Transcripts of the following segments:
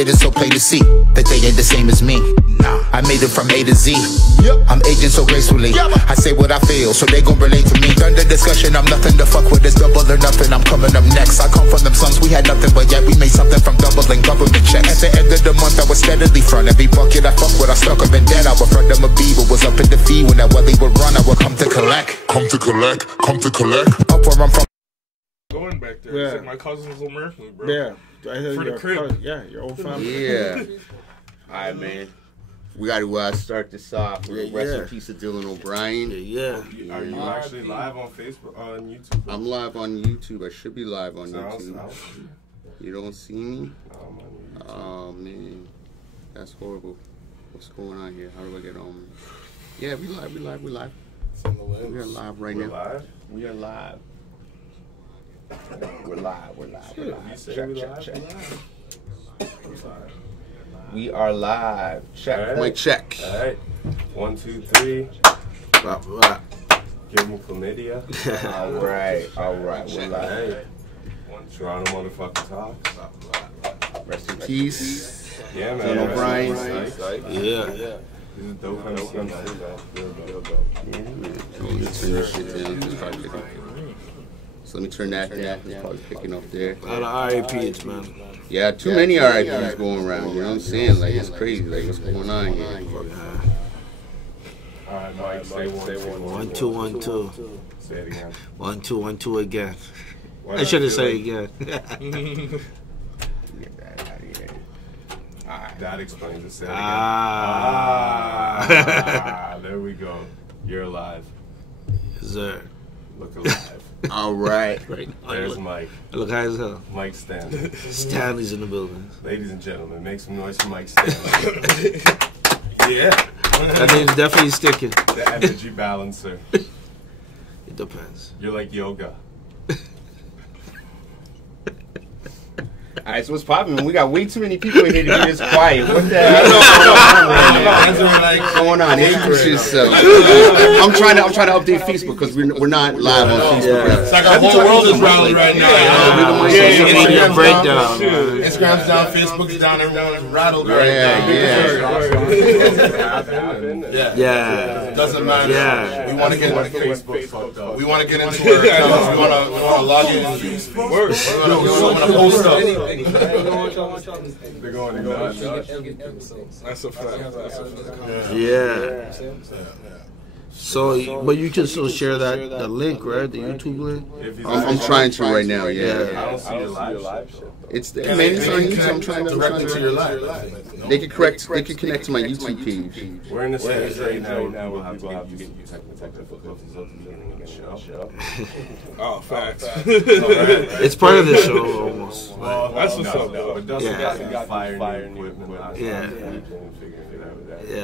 It is so plain to see that they ain't the same as me. I made it from A to Z. I'm aging so gracefully. I say what I feel, so they gon' relate to me. Done the discussion, I'm nothing to fuck with. It's double or nothing, I'm coming up next. I come from them slums, we had nothing, but yet we made something from doubling government checks. At the end of the month, I was steadily front. Every bucket I fuck with, I stuck up in debt. I would front them a B, but was up in the fee. When that welly would run, I would come to collect. Come to collect, come to collect. Up where I'm from. Going back there, it's like my cousins American, bro. Yeah. For the crib. Yeah, your old family. Yeah. Alright, man. We got to start this off with rest in peace of Dylan O'Brien. Yeah. Are you actually live on Facebook, on YouTube? I'm live on YouTube. I should be live on YouTube. You don't see me? Oh, man. That's horrible. What's going on here? How do I get on? Yeah, we live. We are live right now. We are live. We're live. Check. We are live. Check. Mic check. All right. 1, 2, 3. Give me chlamydia. All right. We're live. Toronto motherfucking Talks. Rest in peace. Yeah, man. O'Brien. Yeah. This is dope. Yeah, man. Let's turn this shit down. So let me turn that down. It's probably picking up there. A lot of RIPs, man. Yeah, too many RIPs going around. You know what I'm saying? Like, it's crazy. Like, what's going on here? All right, Mike, say 1, 2, 1, 2. Say it again. 1, 2, 1, 2 again. I should have said it again. Get that out of here. That explains it. Say it again. There we go. You're alive. Yes, sir. Look alive. All right. There's Mike. I look high as hell. Mike Stanley. Stanley's in the building. Ladies and gentlemen, make some noise for Mike Stanley. Yeah. That name's definitely sticking. The energy balancer. It depends. You're like yoga. Alright, so what's poppin'? We got way too many people in here to be this quiet. What the hell? What's going on? Introduce yourself. I'm trying to update Facebook because we're not live on Facebook. It's like our whole world is rallying right now. Yeah, breakdown. Instagram's down, Facebook's down, everyone's rattled right now. Yeah. Doesn't matter. Yeah. We want to get into Facebook fucked up. We want to get into our accounts. We want to log in. We want to post up. They're going nuts. That's a fact. Yeah. So, but you can still share the link, right? The YouTube link. I'm trying to right now. Yeah. I don't see your live shit. It's there, man. It's on YouTube. I'm trying to directly to your live. They can connect to my YouTube page. We're in the stage right now. We'll have to get you technical difficulties at the beginning of the show. Oh, facts. It's part of the show almost. Well, that's what's up, though. But Dustin got fire equipment. Yeah.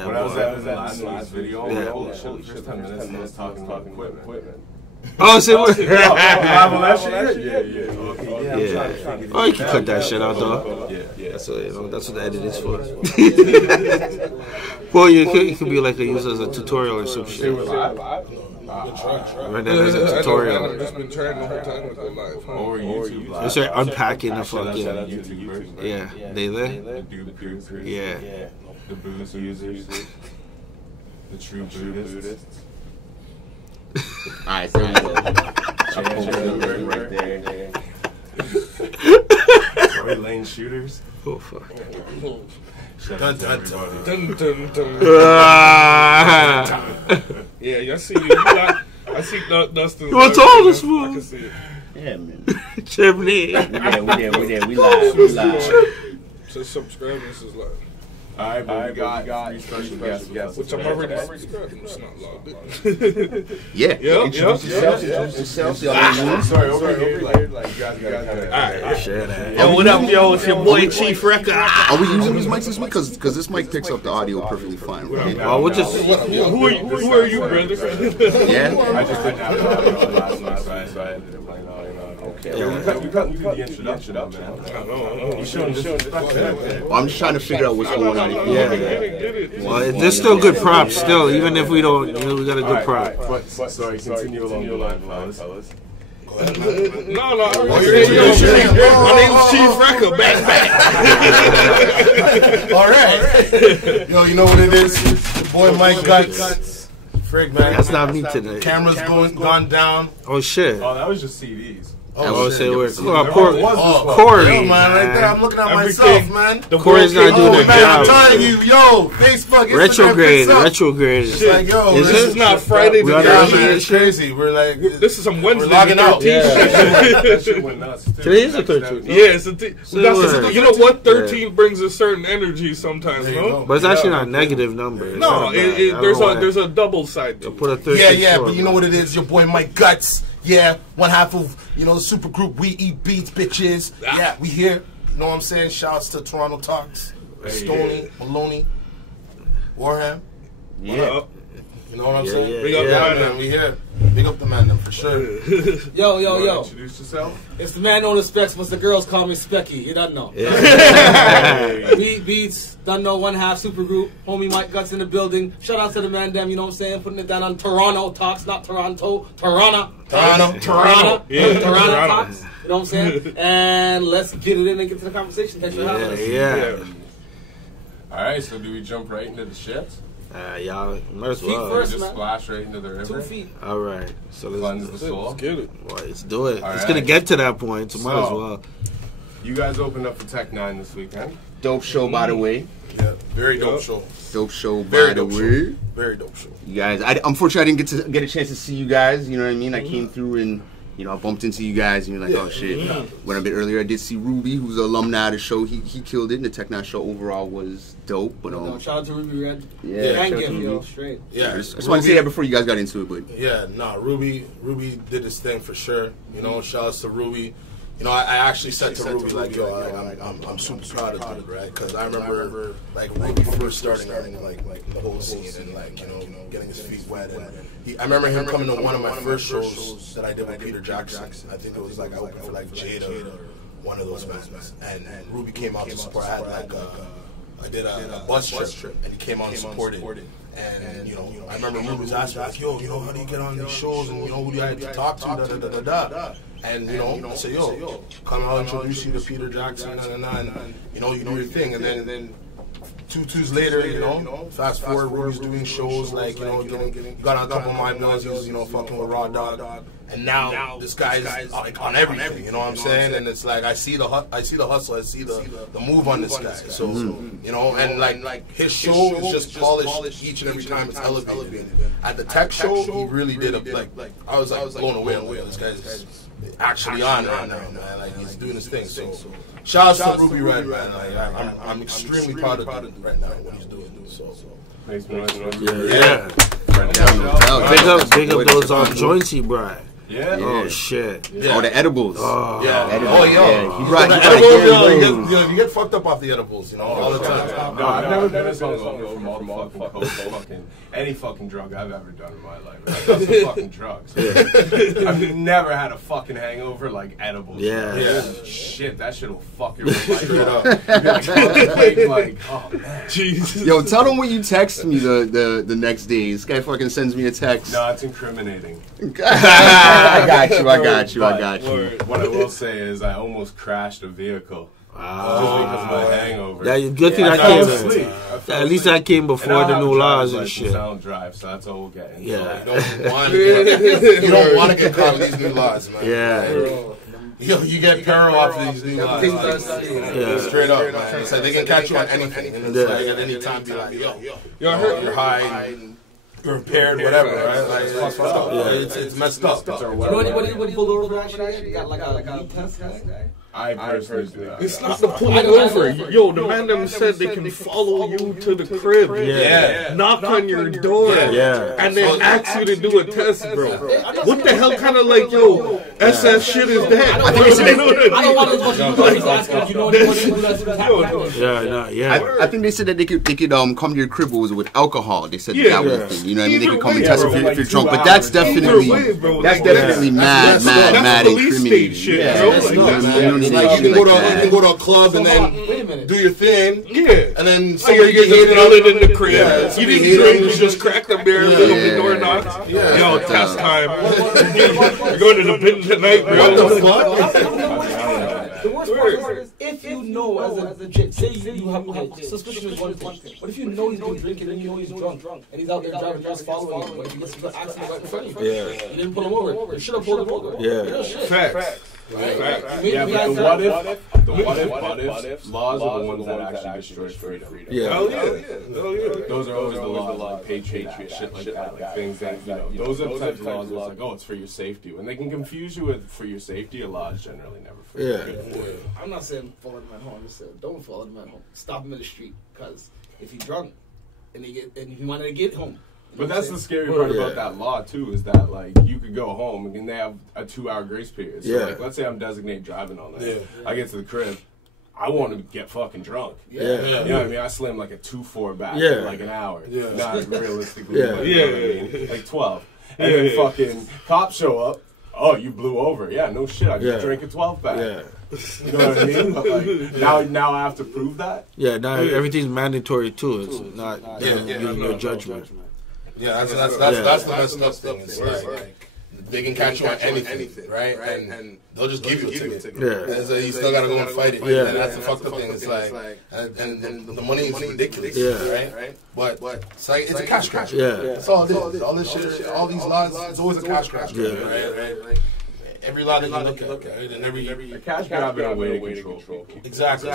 When I was at the last video, holy shit, first 10 minutes and I was talking about equipment. Oh, so what? Yeah. Oh, you can cut that shit out, though. Yeah. That's what that's what the edit is for. Well, you could be like use as a tutorial or some shit. Right there, there's a tutorial. I've just been trying the whole time with the live. Or YouTube live. They start unpacking the fucking. Yeah, they there. Yeah. The booze users. The true Buddhists. Alright, so right there. Tory Lane shooters. Oh fuck. Dun, dun, dun. Yeah, y'all see you. I see Dustin. What's all this for? I can see it. Yeah, man. Chimney. We live. So subscribe. This is live. Alright, but we got three special guests, which I'm already subscribed. It's not logged in. Yeah. Introduce yourself. Sorry, over here. Like, you guys got Alright, share that. Yo, what up, yo? It's your boy Chief Record. Are we using these mics this week? Because this mic picks up the audio perfectly fine. Right? Well, we'll just. Who are you, brother? Yeah. I just didn't have it last night, so I ended up playing all. Okay. Yeah, we cut the introduction up, man. I'm just trying to figure out what's going on. Yeah. Well, there's still good props, still, even if we don't, we got a good prop. Sorry, continue along the line, fellas. No. My name's Chief Record. Back. All right. Yo, you know what it is? Your boy Mike Guts. Frig, man. That's not me today. Camera's gone down. Oh shit. Oh, that was just CDs. Oh, shit. Corey. Yo, man, right there. I'm looking at myself, man. Corey's not doing the job. I'm telling you, yo, Facebook, Retrograde. It's like, yo, this is not Friday the 13th. Man, it's crazy. We're like, this is some Wednesday. We're logging out. That shit went nuts, too. Today is the 13th. Yeah, you know what? 13 brings a certain energy sometimes, no? But it's actually not a negative number. No, there's a double side to it. Put a 13. Yeah, but you know what it is? Your boy Mike Guts. Yeah, one half of, the super group We Eat Beats, bitches. Yeah, we here. You know what I'm saying? Shouts to Turono Talks, Stoney, Maloney, Warham. Yeah. You know what I'm saying? Big up the man, we here. Big up the man, for sure. Yo. Introduce yourself. It's the man known as Specs. Once the girls call me Specky, you don't know. Yeah. Beats, don't know, one half super group. Homie Mike Guts in the building. Shout out to the man, them, you know what I'm saying? Putting it down on Turono Talks, not Toronto. Toronto Talks. You know what I'm saying? And let's get it in and get to the conversation. Thanks for having us. Yeah. All right, so do we jump right into the shit? Y'all might as Feet well. first, Just man. splash right into the river. 2 feet. All right. So Cleanse the soul. Get it. Well, let's do it. All It's right. gonna get to that point, so might as well. You guys opened up for Tech 9 this weekend. Dope show, by the way. Yeah, very dope show. Dope show, Very by the dope way. show. Very dope show. You guys, unfortunately, I didn't get a chance to see you guys. You know what I mean? I came through and I bumped into you guys, and you're like, oh shit. Went a bit earlier. I did see Ruby, who's an alumni of the show. He killed it. And the Tech 9 show overall was dope. But Shout out to Ruby Red. yeah, And shout out to Gift, Ruby. yo, straight. Yeah, I just want to say that before you guys got into it, but Ruby did his thing for sure. Shout outs to Ruby. I actually said to Ruby, like, yo, I'm super proud of you, right? Because I remember, like, Ruby first starting on, like the whole scene and, like, getting his feet wet. And I remember him coming to one of my first shows that I did with Peter Jackson. I think it was, like, I opened for, like, Jada or one of those bands. And Ruby came out to support. I had, like, I did a bus trip, and he came out and supported. And, I remember Ruby was asking, like, yo, how do you get on these shows? And, who do you have to talk to? Da-da-da-da-da. And, I said, yo, come out, introduce you to Peter Jackson, and you do your thing. And then 2 Tuesdays later, fast forward, Ruby's doing shows, like, you got on a couple of my guys, he was, fucking with Raw Dog. And now this guy's like on everything, you know what I'm saying? And it's like I see the hustle, I see the move on this guy. So and like his show is just polished each and every time it's elevated. At the Tech show, he really did I was blown away. This guy's actually on right now, man. Like he's doing his thing. So shout out to Ruby Red, man. Like, I'm extremely proud of him right now what he's doing. So. Yeah. Big up those joints he brought. Yeah. Oh shit. Yeah. Oh, the edibles. Oh. Yeah. Edibles. Oh, yo. Yeah. He brought edibles, you get fucked up off the edibles, all the time. No, I've never been hungover from all the fucking any fucking drug I've ever done in my life. I've done some fucking drugs. I've never had a fucking hangover like edibles. Yeah. Shit, that shit will fuck your life up. Like, oh man. Jesus. Yo, tell them when you text me the next day. This guy fucking sends me a text. No, it's incriminating. I got you. What I will say is I almost crashed a vehicle. Just because of my hangover. That good thing I came. At least I came before the new laws and shit. I don't drive, so that's all we're getting. Yeah. You don't want to get caught with these new laws, man. Yeah. Yo, you get peril off of these new laws. Yeah. Straight up, man. It's like they can catch you on anything. And it's like at any time be like, yo, you're high. You're impaired, whatever, right? Like, it's fucked up. Yeah, it's messed up. You know anybody pulled over actually? Got like a test guy? I personally do that. It's not the pulling over. Yo, the man them said they can follow you to the crib. Yeah. Knock on your door. Yeah. And then ask you to do a test, bro. What the hell kind of like, yo, SF shit is that? I don't want as much as he's asking. You know anybody who does Yeah. I think they said that they could come to your crib with alcohol. They said that was the thing. You know what I mean? They could come and test if you're drunk, but that's definitely mad incriminating. Like you can go to a club and then do your thing. Yeah. And then So you're just rolling in the crib. You didn't drink, you just cracked the beer, little bit door knocked. Yo, test time. You're going to the pin tonight, bro. What the fuck? The worst part is if you know as a chick, say you have suspicion is one thing, but if you know he's been drinking and you know he's drunk and he's out there driving just following you, but he gets to the accident right in front of you. Yeah. You didn't pull him over. You should have pulled him over. Yeah. Facts. Right. Yeah, but the what if laws are the ones that actually destroy freedom. Yeah. Hell yeah. Those are always the laws, like Patriot Act, shit like that, like things that, those are the types of laws where it's like, oh, it's for your safety. When they can confuse you with for your safety, a law is generally never for your good. I'm not saying follow him at home. I'm just saying don't follow him at home. Stop him in the street, because if he's drunk and he wanted to get home. But that's the scary part about that law too, is that like you could go home and they have a 2-hour grace period. So like, let's say I'm designated driving all night. I get to the crib, I want to get fucking drunk. You know what I mean? I slam like a 2-4 back in like an hour. Not realistically. Like 12. And then fucking cops show up. Oh, you blew over. Yeah, no shit. I just drank a 12 pack. You know what I mean? But like, now I have to prove that? Yeah, now everything's mandatory too. It's not using your judgment. Yeah, that's the messed up thing. It's like they can catch you on anything, right? And they'll just give you a ticket. And so you still gotta go and fight it. And that's the fucked up thing. It's like, and the money is ridiculous, right? But it's like it's a cash grab. That's all it is. All this shit, all these laws, it's always a cash grab, right? Like every law that you look at, right? And every cash grab in a way to control. Exactly.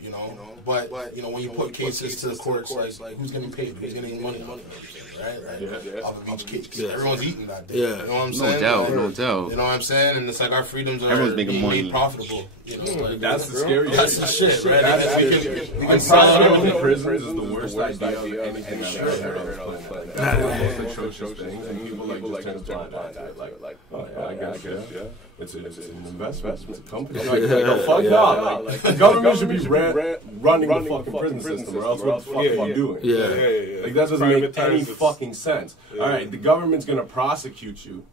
You know, but you know, when you put cases to the courts, like who's getting paid, who's getting money, right? Off of each case, because everyone's eating that day. You know what I'm saying? No doubt. You know what I'm saying? And it's like our freedoms are everyone's making money, made profitable. You know, like, that's the scariest. That's the shit, right? We can prosecute prisons is the worst idea of anything I've ever heard on the planet. That's one of the most atrocious things, and people like just turn a blind eye. Like, oh yeah, I guess, yeah. It's an investment. It's a company. Like, fuck no. Like, the government should be running the fucking prison system, or else what the fuck are you doing? Like, that doesn't make any fucking sense. All right, the government's gonna prosecute you,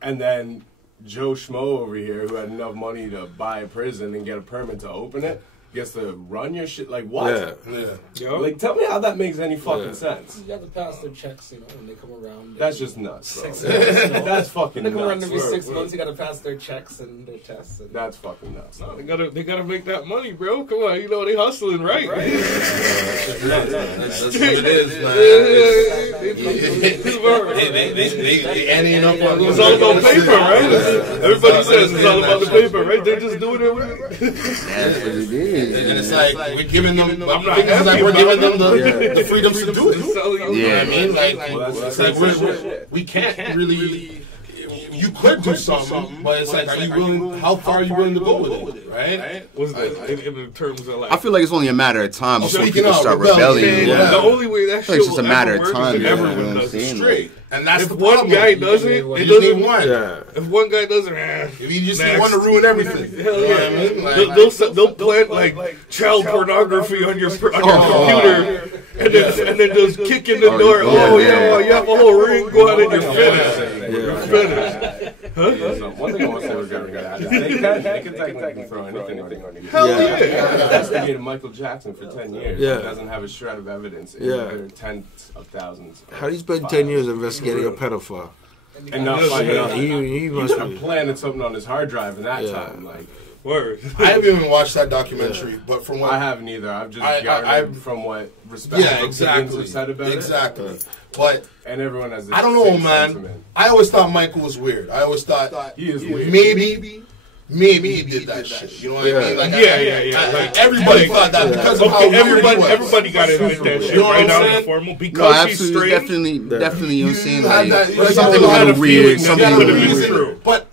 and then Joe Schmo over here, who had enough money to buy a prison and get a permit to open it, gets to run your shit. Like, what? Like, tell me how that makes any fucking sense. You have to pass their checks, you know, when they come around. That's just nuts, bro. That's fucking nuts. They come around every 6 months. You got to pass their checks and their tests. And that's fucking nuts. No, they gotta make that money, bro. Come on, you know they hustling, right? That's what it is, man. They ending up on. It's all about paper, right? Everybody says it's all about the paper, right? They're just doing it with it. That's what it is. And it's like we're giving them. We're giving them the freedom to do it. You know what I mean? Like, it's like we can't really. You could do something, but it's like, are you willing? How far are you willing to go with it? Right? What's that in terms of like? I feel like it's only a matter of time before people start rebelling. The only way that shit it's just a matter of time. Everyone does it straight. And that's if the one guy does it, it doesn't work. If one guy doesn't, if you just want to ruin everything, hell yeah, they'll plant like child pornography on your computer, and then just kick in the door. Oh yeah, you have a whole ring going, and you're finished. You're finished. One thing I want to say we're going to get they can technically throw anything on you. Hell yeah. Investigated Michael Jackson for 10 years. He doesn't have a shred of evidence. There are tens of thousands. How do you spend 10 years investigating a pedophile? And not finding out. He must have planted something on his hard drive in that time. Like, word. I haven't even watched that documentary, but from what I haven't either. I've just gathered from what respectable have said about it. But and everyone has. I don't know, man. Sentiment. I always thought Michael was weird. I always thought he is weird. Maybe he did that shit. You know what I mean? Like, yeah. Everybody thought that because of how everybody got into that shit right out of the formal because he's straight. Definitely, you know what I'm saying? Like, something a little weird. Something weird. But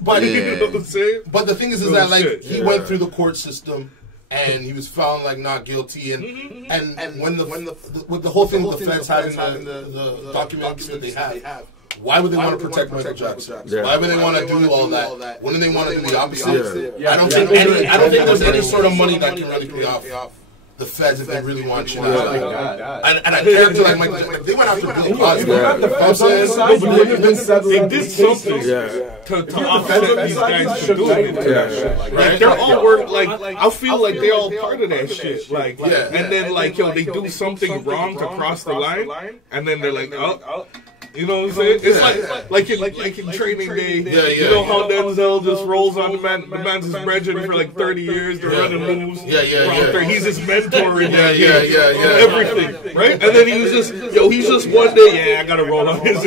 the thing is that like he went through the court system. And he was found like not guilty, and when the whole thing with the feds having the documents that they have, why would they want to protect Michael Jackson? Why would they want to do all that? Wouldn't they want to do the opposite? I don't think there's any sort of money that can really pay off the feds if they really want you. And a character like Michael Jackson, they went after Bill Cosby. They did something to offset these guys from doing it. Like they're all work. Like I feel like they're all part of that shit. Like and then like they do something wrong to cross the line, and then they're like, oh. You know what I'm saying? It's like in Training Day. You know how Denzel just rolls on the man's his brethren for like 30 years. They're running moves. He's his mentor in that everything, right? And then he's just one day. Yeah, I gotta roll on his.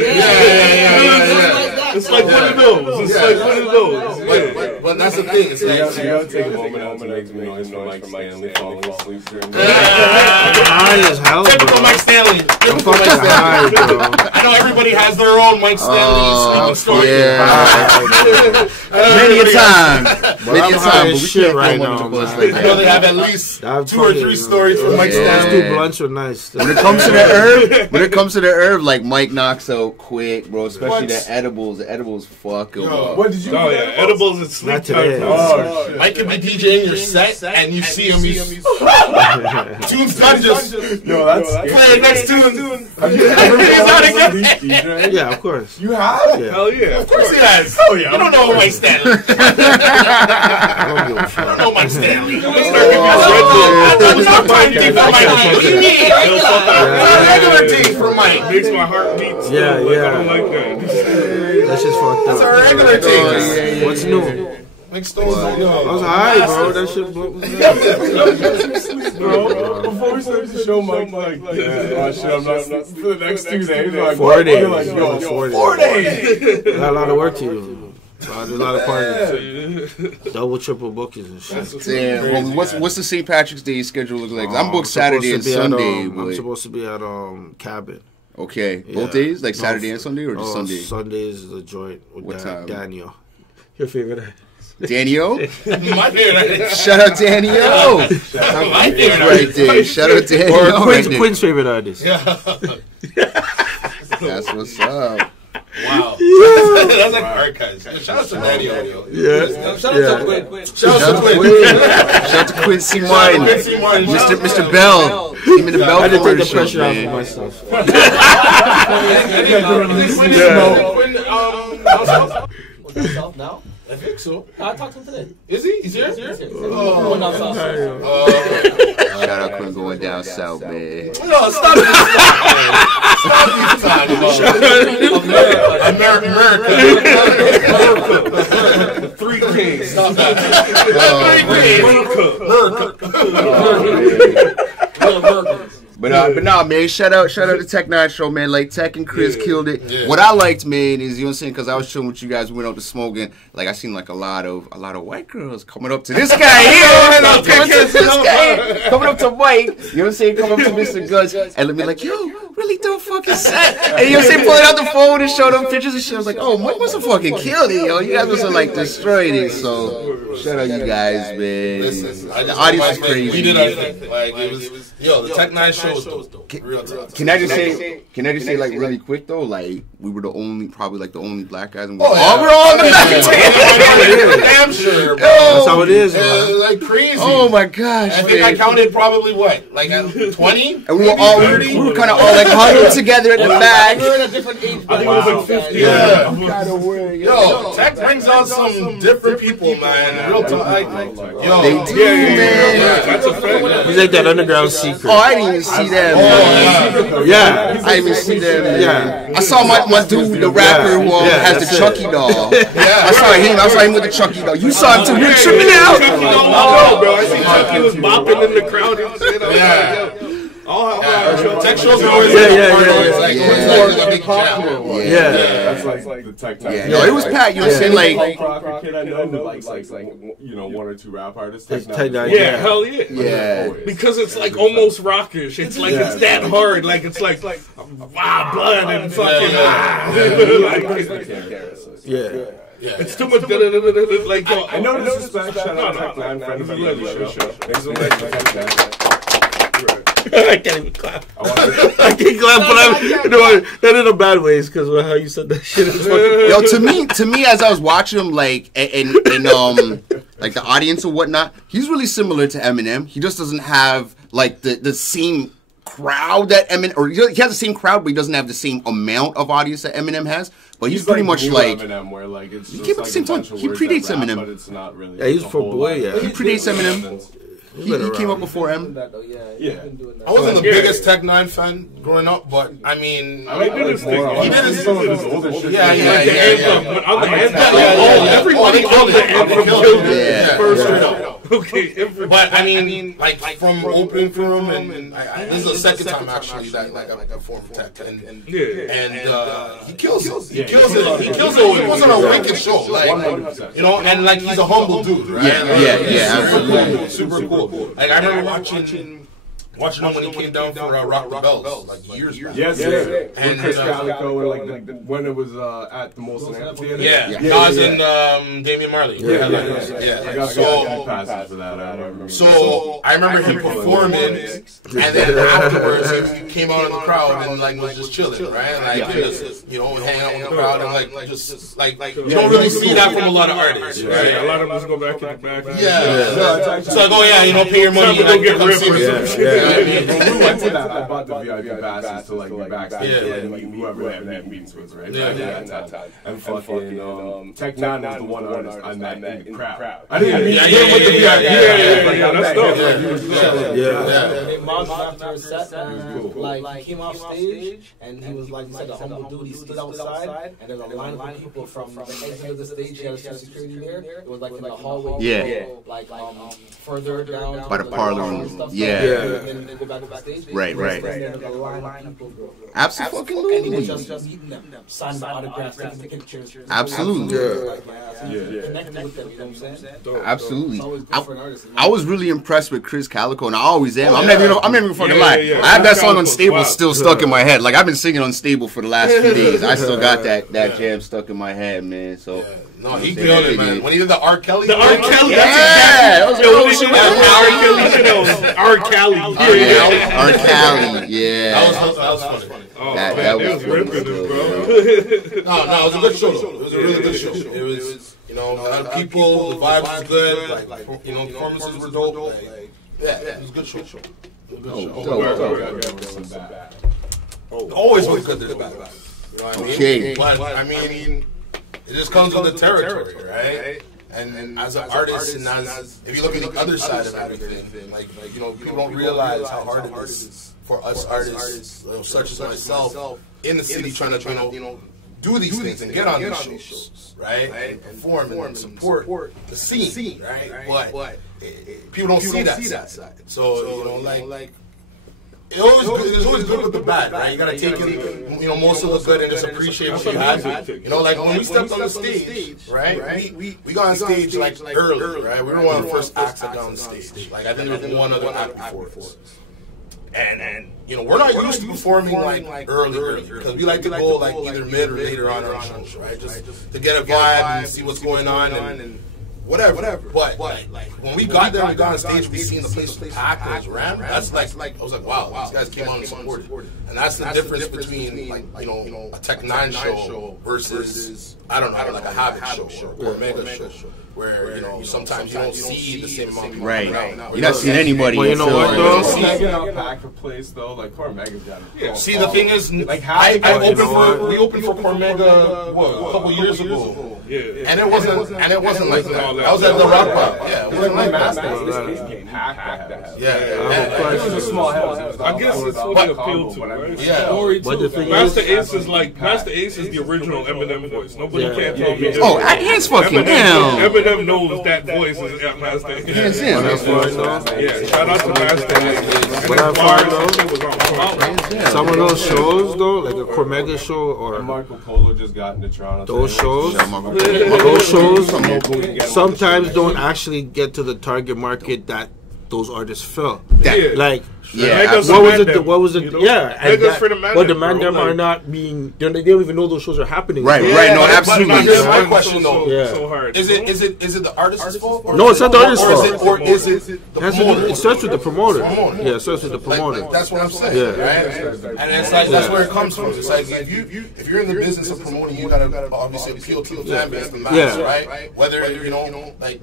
It's like one of those. But that's the thing. It's like, you gotta take a moment out to make me noise from Mike Stanley falling asleep during the High as hell, bro. typical Mike Stanley. Typical Mike Stanley. High, bro. I know everybody has their own Mike Stanley sleeping story. Many a time. Many a time, but we shit can't right come up now, to us man. like I know they that. have at least 2 or 3 stories from Mike Those Stanley. two blunts were nice. When it comes to the herb, like Mike knocks out quick, bro. Especially the edibles. The edibles fuck him up. What did you? Oh yeah, edibles and sleep Not today. time. Oh shit. Mike could be DJing your set, and you see him. He's tunes done just Yo, that's playing next tune. Have you ever been DJ? Yeah, of course. You have? Yeah. Hell yeah. Of course he has. Oh yeah. You don't know Mike Stanley. I don't give a You fuck. don't know Mike Stanley. You Start giving us Red Bull. don't know time tea for Mike. What do you mean? Regular tea for Mike. Makes my heart beat. Slow. Yeah, Like, yeah. I don't like that. That shit's fucked That's a up. regular tea. What's new? Mike Stone's I was high, bro. That shit blew me. Bro, before we started the show, Mike, like, oh shit, I'm not, for the next 2 days, like, 4 days. Like, yo, 4 days. Got a lot of work to do. There's a lot of parties. Double, triple bookings and shit. Damn. Well, what's the St. Patrick's Day schedule look like? I'm booked Saturday and Sunday. I'm supposed to be at Cabin. Okay, Yeah. both days, like No, Saturday and Sunday, or just Sunday? Sunday is the joint with What time? Daniel. Your favorite? Daniel, My favorite. shout out Daniel. My favorite. Right there, shout out Daniel. Or right there. Quinn's favorite artist. That's what's up. Wow. That's like archives. Shout out to Daniel. Yeah. Shout out to Quinn. Shout out to Quinn. Shout out to Quincy Martin, Quincy Martin. Mr. Bell. Give me the Bell I had to take the commercials, pressure off of man. myself. South now? I think so. I talked to him today. Is he? He's here? Oh, down south. Shout out Quinn going down south, man. No, stop it. Stop America. 3 Kings. But nah, man, shout out to Tech 9 Show, man. Like, Tech and Chris killed it. Yeah. What I liked, man, is, you know what I'm saying, because I was chilling with you guys, we went out to smoking. Like, I seen like a lot of white girls coming up to this guy here, coming up to Mike, you know what I'm saying, coming up to Mr. Guns, and let me like, yo, really do a fucking set. And you know what I'm saying, pulling out the phone and showing them pictures and shit. I was like, oh, Mike must have fucking killed it, yo. You guys must have like destroyed it. So shout out you guys, man. Listen, The audience is crazy. We did our thing. Like, it was, yo, the Tech 9 Show was dope. Real talk. Can I just say like really quick though, like we were probably the only black guys, and we're Oh, yeah. all on the back. Damn sure, bro. That's how it is, man. Like crazy. Oh my gosh! I think I counted probably what, like 20? And we were all we were kind of all like huddled together at the back. We're in a different age. I think it was like 50. Yeah. Yo, Tech brings on some different people, man. Real talk. Like, yo, They do, man. That's a fact. He's like that underground secret. Oh, I didn't even see them. Yeah. I didn't even see them. Man. Yeah. I saw my dude, the rapper who has that's the it. Chucky doll. I saw him with the Chucky doll. You saw him too. You're tripping out. Chucky don't know, bro. I see Chucky was bopping in the crowd and shit. Tech shows are always Yeah. That's like the Tech 9. Yeah, no, it was packed. You know what I'm saying? Like, Crocker kid I know who likes you know, 1 or 2 rap artists. Tech Tech 9, 9. Yeah, hell yeah. yeah. Because it's like almost rockish. It's like it's that hard. Like it's like wow, blood and fucking. Yeah. It's too much. Like I know this is Shout out to Tech 9, friend of the show. Thanks so much for Tech 9. I can't even clap. I can't clap, but you know what? Not in a bad ways, because how you said that shit is fucking. Yo, to me, as I was watching him, like, and like the audience or whatnot, he's really similar to Eminem. He just doesn't have like the same crowd that Eminem, or he has the same crowd, but he doesn't have the same amount of audience that Eminem has. But he's pretty much like Eminem, where like it's he just came at like the same a time. bunch of He words predates that rap, Eminem. but it's not really. Yeah, he's a from whole boy, lot. yeah. He predates Eminem. He came up before M. Yeah. I wasn't the biggest Tech 9 fan growing up, but I mean, he did his thing. He did his older shit. Yeah. Everybody on the anthem killed it. Okay, but I mean, like from opening for him, and this is the second time actually that I performed Tech, and he kills it. He kills it. It wasn't a wicked show, like, you know, and like he's a humble dude, right? Yeah, absolutely. Super cool. Like I remember watching him when he came down for Rock the Bells, like years back. Yes. And Chris Calico, and like when it was at the Molson Amphitheater. Yeah. Nas and Damian Marley. I got passes for that. So I remember him performing, and then afterwards he came out in the crowd and like was just chilling, right? Like just, you know, hanging out with the crowd and like just like you don't really see that from a lot of artists, right? A lot of us go back in the back. Yeah. So like, oh yeah, you know, pay your money, like get ripped. When we went to that, I bought the VIP passes to like be backstage and meet whoever they have meetings with, right? And fucking Tech 9 was the one artist I met in the crowd. I didn't meet him with the VIP. That's dope. After his set, like he came off stage and he was like a humble dude. He stood outside and there's a line of people from the exit of the stage. He had some security there. It was like in the hallway. Like further down by the parlor room. And go back stage. Right. Absolutely. And he was just meeting them, signing autographs, taking pictures. Absolutely. Connecting with them, you know what I'm saying? Absolutely. I was really impressed with Chris Calico, and I always am. I'm never even fucking lie. I have that song Unstable still stuck in my head. Like I've been singing Unstable for the last few days. I still got that jam stuck in my head, man. So. No, he killed it, man. When he did the R. Kelly. The R. Kelly. Yeah. R. Kelly. Yeah. That was funny. That was ripping it, bro. No, it was a good show. It was a really good show. It was, you know, a lot of people, the vibes was good. Like, you know, performances were dope. Yeah, it was a good show. Always was good. You know what I mean? Okay. But I mean, it just comes with the territory, right? And as an artist, and as if you look at the other side of everything, like you know, people don't realize how hard it is for us artists, such as myself, in the city trying to do these things and get on these shows, right? And perform and support the scene, right? But people don't see that side. So you know, like. It's always good with the bad, right? You gotta take in, you know, most of the good and just appreciate what you have. You know, like when we stepped on the stage, right? We got on stage like early, right? We were one of the first acts that got on the stage. Like I think there was one other act before us. And you know, we're not used to performing like early because we like to go like either mid or later on our shows, right? Just to get a vibe and see what's going on and whatever. But like when we got there, we got on stage, we seen the place packed and it was rammed. That's like I was like, wow, these guys came on and supported. And that's the difference between like you know a Tech 9 show versus I don't know like a Habit show or a Mega show. Where you know sometimes you don't see the same amount of people. Right. You're not seeing anybody. Well, you know what though? Mega pack a place though, like Cormega's got it. See, the thing is, like we opened for Cormega a couple years ago. Yeah. And it wasn't like that. I was at the Rock Pop. Yeah. It wasn't like that. Yeah. It was a small house. I guess it's what they appeal to, right? Yeah. But the thing Master Ace is the original Eminem voice. Nobody can tell me. Oh, hands fucking down. Eminem knows that voice is Master Ace. Hands in. Yeah, shout out to Master Ace. What I find though, some of those shows though, like a Cormega show or Marco Polo just got into Toronto. Those shows sometimes don't actually get to the target market that those artists fill. Like, what was it? You know? But the Mandem are not being. They don't even know those shows are happening. Right. No, absolutely. Here's my question though. So hard. Is it the artist's fault? No, it's not the artist's fault. Or is it the promoter? It starts with the promoter. Yeah, it starts with the promoter. Like, that's what I'm saying. Yeah. Right? And it's like that's where it comes from. It's like if you're in the business of promoting, you gotta obviously appeal to the fan base, the mass, right? Whether you know, like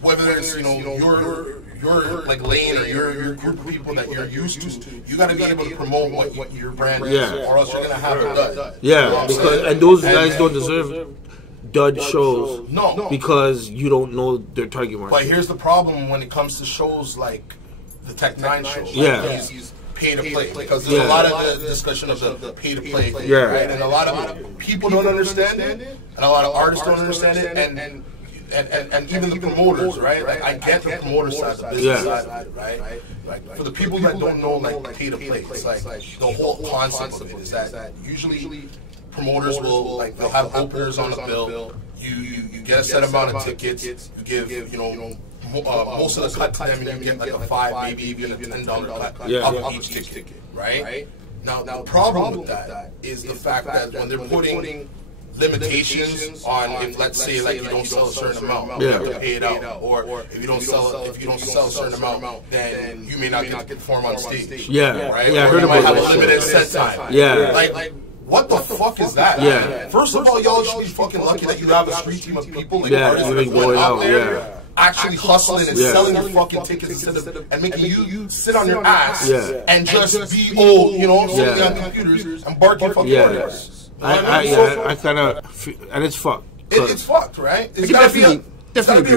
whether it's your like lane or your group of people that you're used to, you got to be able to promote what your brand is, or else you're gonna have it done. Yeah, because and those guys don't deserve dud shows. No. Because you don't know their target market. But here's the problem when it comes to shows like the Tech 9 show. He's pay to play. Because there's a lot of the discussion of the pay to play. Right? And a lot of people don't understand it. And a lot of artists don't understand it. And even the promoters, right? Like, I get the promoter side, the business side of it, right? Like, for the people that don't know, like, pay to play, it's like the whole concept of it is that usually promoters will, like, they'll have openers on the bill. You get a set amount of tickets. You give, you know, most of the cut to them, and you get like a $5, maybe even a $10 cut off each ticket, right? Now, the problem with that is the fact that when they're putting limitations on, if let's say like you don't sell a certain amount, you have to pay it out, or if you don't sell a certain amount, then you may not get to perform on stage. Right? I heard about that. You might have a that. limited set time. Like what the fuck is that? First of all, y'all should be fucking lucky that you have a street team of people, like artists that are going out there. Actually hustling and selling your fucking tickets instead of and making you sit on your ass and just be old, you know, sitting on computers and barking fucking orders. I kind of, and it's fucked. It's fucked, right? It's gotta be a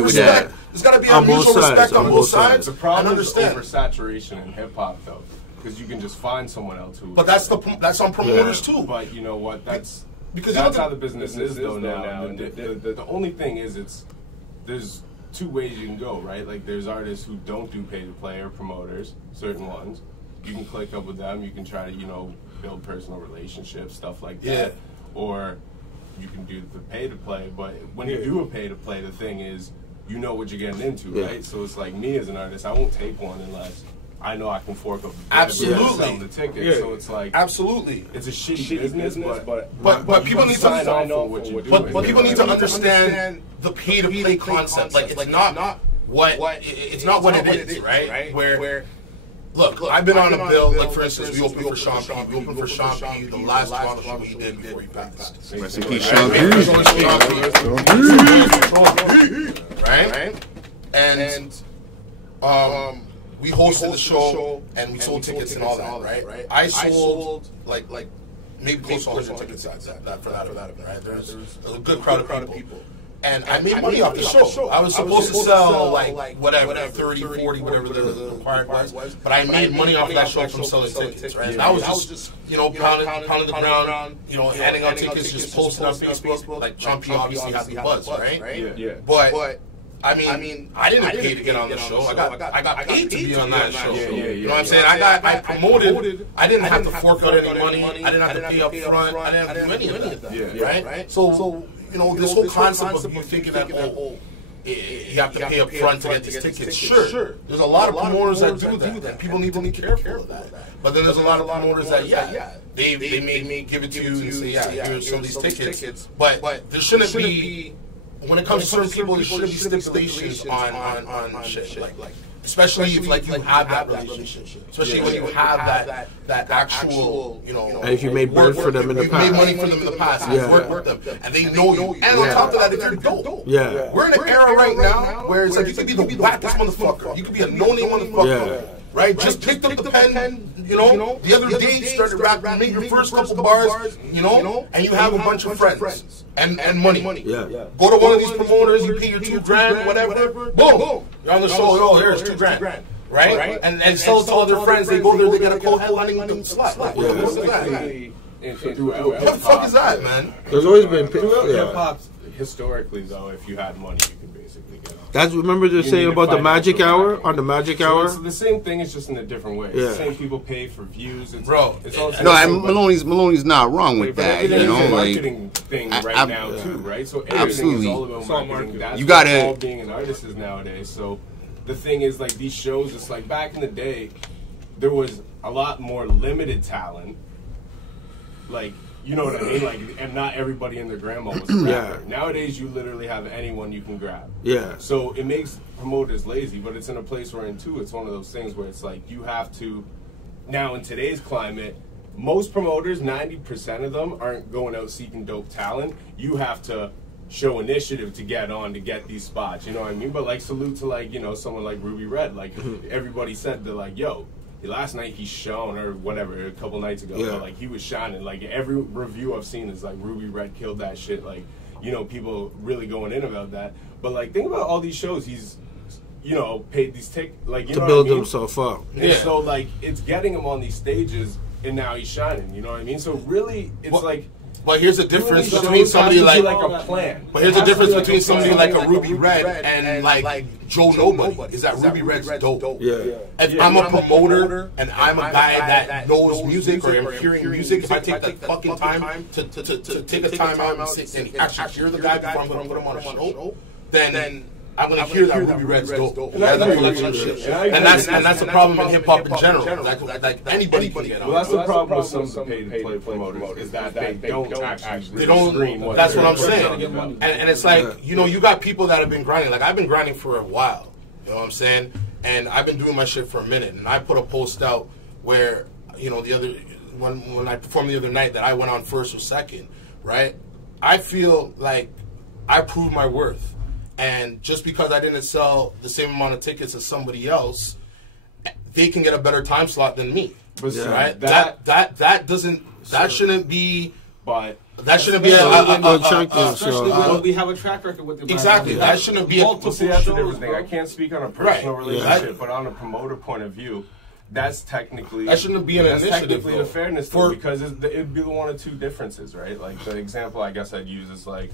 respect. There's gotta be a mutual respect on both sides. The problem is oversaturation in hip hop, though, because you can just find someone else who. But that's on promoters too. But you know what? That's how the business is though now. And the only thing is, there's two ways you can go, right? Like, there's artists who don't do pay to play, or promoters, certain ones. You can click up with them. You can try to, you know, build personal relationships, stuff like that. Or you can do the pay to play. But when you do a pay to play, the thing is, you know what you're getting into, right? So it's like me as an artist, I won't take one unless I know I can fork up the ticket. So it's like it's a shitty business, but people need to But people need to understand the pay to play concept. Like, it's not what it is, right? Where look, I've been on a bill. Like, for instance, we opened for Sean P. We opened for Sean P. The last Toronto show we did before he passed. Rest in peace, Sean P. Right? And we hosted the show and we sold tickets and all that, right? I sold like maybe close to 100 tickets for that event, right? There was a good crowd of people. And I made money off the show. I was supposed to sell like whatever, 30, 40, whatever the required was. But I made money off of that show from selling tickets, right? And I was just, you know, pounding the ground, you know, handing out tickets, just posting on Facebook. Like, Chumpy obviously has the buzz, right? But I mean, I didn't pay to get on the show. I got paid to be on that show. You know what I'm saying? I promoted. I didn't have to fork out any money. I didn't have to pay up front. I didn't have to do any of that. Right? So you know, this whole concept of you thinking that you have to pay up front to get these tickets. Sure. There's a lot of promoters that do that, and people need to be careful of that. But then there's a lot of promoters that they may give it to you and say here's some of these tickets. But there shouldn't be. When it comes to certain people, there shouldn't be stipulations on shit. Like, especially if like you have that relationship. Especially when you have that actual, you know. And if you made bread for them in the past. You made money for them in the past. You worked with them. And they know you. And on top of that, if you're dope. We're in an era right now where it's like you could be the wackest motherfucker. You could be a no-name motherfucker. Right? Just picked up the pen, you know, the other day, started rapping, made your first couple bars, you know, and you have a bunch of friends and money. Go to one of these promoters, you pay your $2,000, whatever, boom, you're on the show, oh, here's $2,000. Right? And sell it to all their friends, they go there, they get a cold headlining slap. What the fuck is that, man? There's always been hip-hop, historically, though, if you had money, you could basically get on. That's, remember they're saying about the Magic Hour, on the Magic Hour? It's the same thing, it's just in a different way. It's the same people pay for views. It's Maloney's not wrong with that, you know, like marketing thing right now too, right? So everything is all about marketing. That's you gotta all being an artist is nowadays. So the thing is, like, these shows, it's like back in the day, there was a lot more limited talent. Like, you know what I mean? Like, and not everybody and their grandma was a rapper. Nowadays, you literally have anyone you can grab. So it makes promoters lazy, but it's in a place we're in too. It's one of those things where it's like you have to. Now, in today's climate, most promoters, 90% of them, aren't going out seeking dope talent. You have to show initiative to get on to get these spots. You know what I mean? But like, salute to, like, you know, someone like Ruby Red. Like, everybody said they're like, yo. Last night he shone, or whatever, a couple nights ago, but like he was shining. Like, every review I've seen is like Ruby Red killed that shit. Like, you know, people really going in about that. But like, think about all these shows he's, you know, paid these like, you to know build what I mean? himself up. And so like, it's getting him on these stages, and now he's shining. You know what I mean? So really, it's like. But here's the difference between somebody like a plan. But here's the difference between somebody like a Ruby Red and like Joe Nobody. Is that Ruby Red's dope? Yeah. If I'm a promoter and I'm a guy that knows music or I'm hearing music, if I take the fucking time to take a time out and sit and actually hear the guy before I'm going to put him on a show, then I'm going to hear that Ruby Red's dope. Yeah, that collection of shit. And that's the problem in hip hop in general. Like anybody can get on. Well, that's the problem with some of the pay-to-play promoters is that they don't actually. They don't. That's what I'm saying. And it's like, you know, you got people that have been grinding. Like I've been grinding for a while. You know what I'm saying? And I've been doing my shit for a minute. And I put a post out where, you know, when I performed the other night that I went on first or second, right? I feel like I proved my worth. And just because I didn't sell the same amount of tickets as somebody else, they can get a better time slot than me. Right? That shouldn't be. But that shouldn't be especially when we have a track record with the exactly. That shouldn't be multiple shows. That's a different thing. I can't speak on a personal relationship, but on a promoter point of view, that's technically that shouldn't be an initiative. Technically, the fairness thing, because it'd be the one or two differences, right? Like the example I guess I'd use is like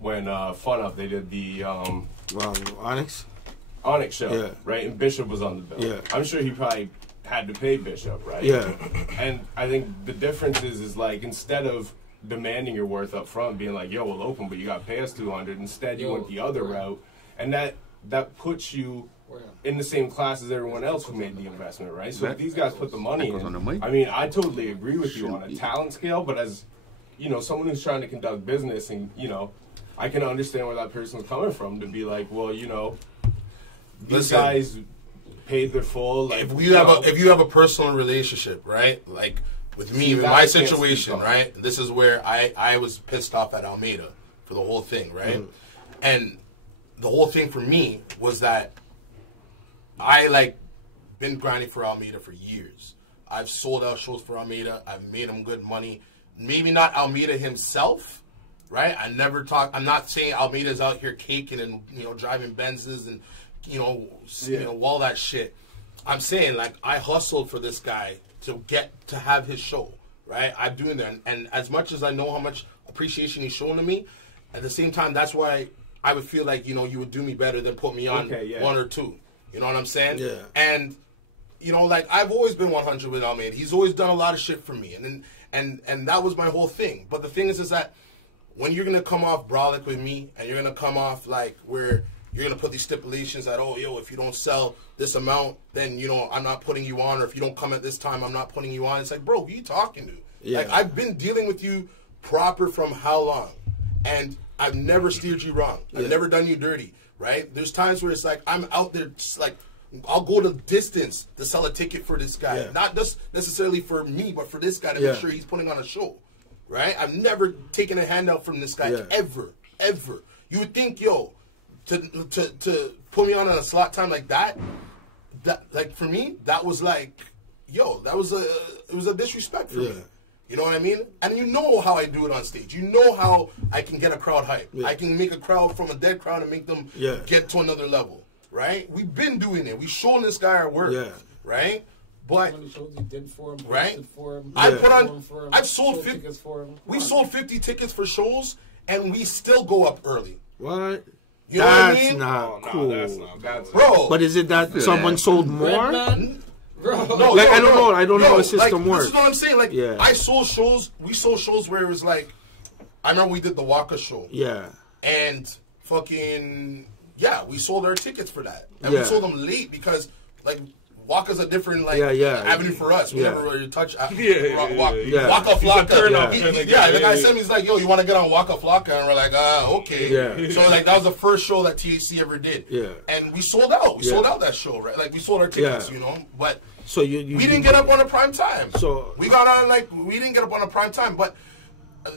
when Fun Up, they did the Onyx show, right? And Bishop was on the bill. Yeah. I'm sure he probably had to pay Bishop, right? Yeah. And I think the difference is like, instead of demanding your worth up front, being like, yo, we'll open, but you got to pay us $200, instead you went the other route. And that puts you in the same class as everyone else who made the investment, right? So if these guys put the money in, I mean, I totally agree with you on a talent scale, but as, you know, someone who's trying to conduct business and, you know, I can understand where that person's coming from to be like, well, you know, these guys paid their full. Like, if you have a personal relationship, right? Like with me, in my situation, right? This is where I was pissed off at Almeida for the whole thing, right? Mm. And the whole thing for me was that I like been grinding for Almeida for years. I've sold out shows for Almeida. I've made him good money. Maybe not Almeida himself. Right? I'm not saying Almeida's out here caking and, you know, driving Benzes and, you know, all that shit. I'm saying, like, I hustled for this guy to have his show, right? I'm doing that. And as much as I know how much appreciation he's shown to me, at the same time, that's why I would feel like, you know, you would do me better than put me on one or two. You know what I'm saying? Yeah. And, you know, like, I've always been 100 with Almeida. He's always done a lot of shit for me. And that was my whole thing. But the thing is that when you're going to come off brolic with me, and you're going to come off like where you're going to put these stipulations that, oh, yo, if you don't sell this amount, then, you know, I'm not putting you on, or if you don't come at this time, I'm not putting you on. It's like, bro, who are you talking to? Yeah. Like, I've been dealing with you proper from how long? And I've never steered you wrong. I've never done you dirty, right? There's times where it's like, I'm out there just like, I'll go the distance to sell a ticket for this guy. Yeah. Not just necessarily for me, but for this guy to make sure he's putting on a show. Right? I've never taken a handout from this guy ever. You would think, yo, to put me on a slot time like that, like for me, that was like, yo, it was a disrespect for me. You know what I mean? And you know how I do it on stage. You know how I can get a crowd hype. Yeah. I can make a crowd from a dead crowd and make them get to another level. Right? We've been doing it. We've shown this guy our work. Yeah. Right? But right, I've sold 50 tickets for him. We've sold 50 tickets for shows, and we still go up early. What? You know what I mean? Not cool. That's bro. But is it that someone sold more? Bro, like, I don't know how the system works. This is what I'm saying. Like, I sold shows. We sold shows where it was like, I remember we did the Waka show. Yeah. And fucking we sold our tickets for that, and we sold them late because like. Waka's a different avenue for us. We never really touch Waka Flocka. The guy sent me, he's like, yo, you want to get on Waka Flocka? And we're like, okay. Yeah. So like that was the first show that THC ever did. Yeah. And we sold out. We sold out that show, right? Like we sold our tickets, you know. But so we didn't get up on a prime time. So we got on we didn't get up on a prime time. But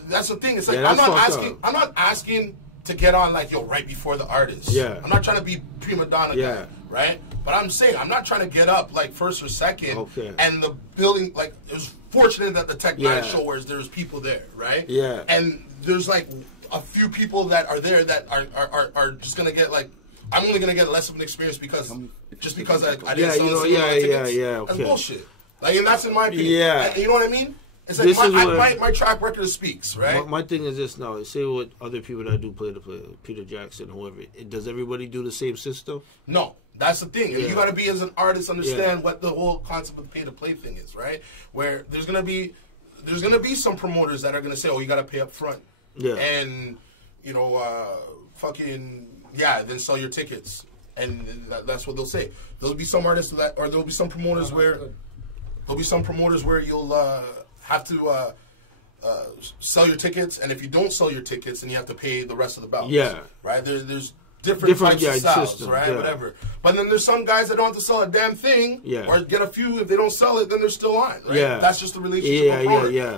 that's the thing. It's like I'm not asking to get on like right before the artist. Yeah. I'm not trying to be prima donna guy, right? But I'm saying I'm not trying to get up like first or second. Okay. And the building, like, it was fortunate that the Tech 9 show where there was people there, right? Yeah. And there's like a few people that are there that are just gonna get like, I'm only gonna get less of an experience because I didn't sell tickets. Okay. That's bullshit. Like, and that's in my opinion. Yeah. You know what I mean? It's like my track record speaks, right? My thing is this now. Say what other people that do play, Peter Jackson, whoever. Does everybody do the same system? No. That's the thing. Yeah. You got to be, as an artist, understand what the whole concept of the pay-to-play thing is, right? Where there's gonna be some promoters that are gonna say, "Oh, you got to pay up front," and then sell your tickets, and that's what they'll say. There'll be some artists there'll be some promoters where you'll have to sell your tickets, and if you don't sell your tickets, then you have to pay the rest of the balance. Yeah, right. There's different types of styles, system, right? Whatever. But then there's some guys that don't have to sell a damn thing, or get a few. If they don't sell it, then they're still on, right? Yeah. That's just the relationship.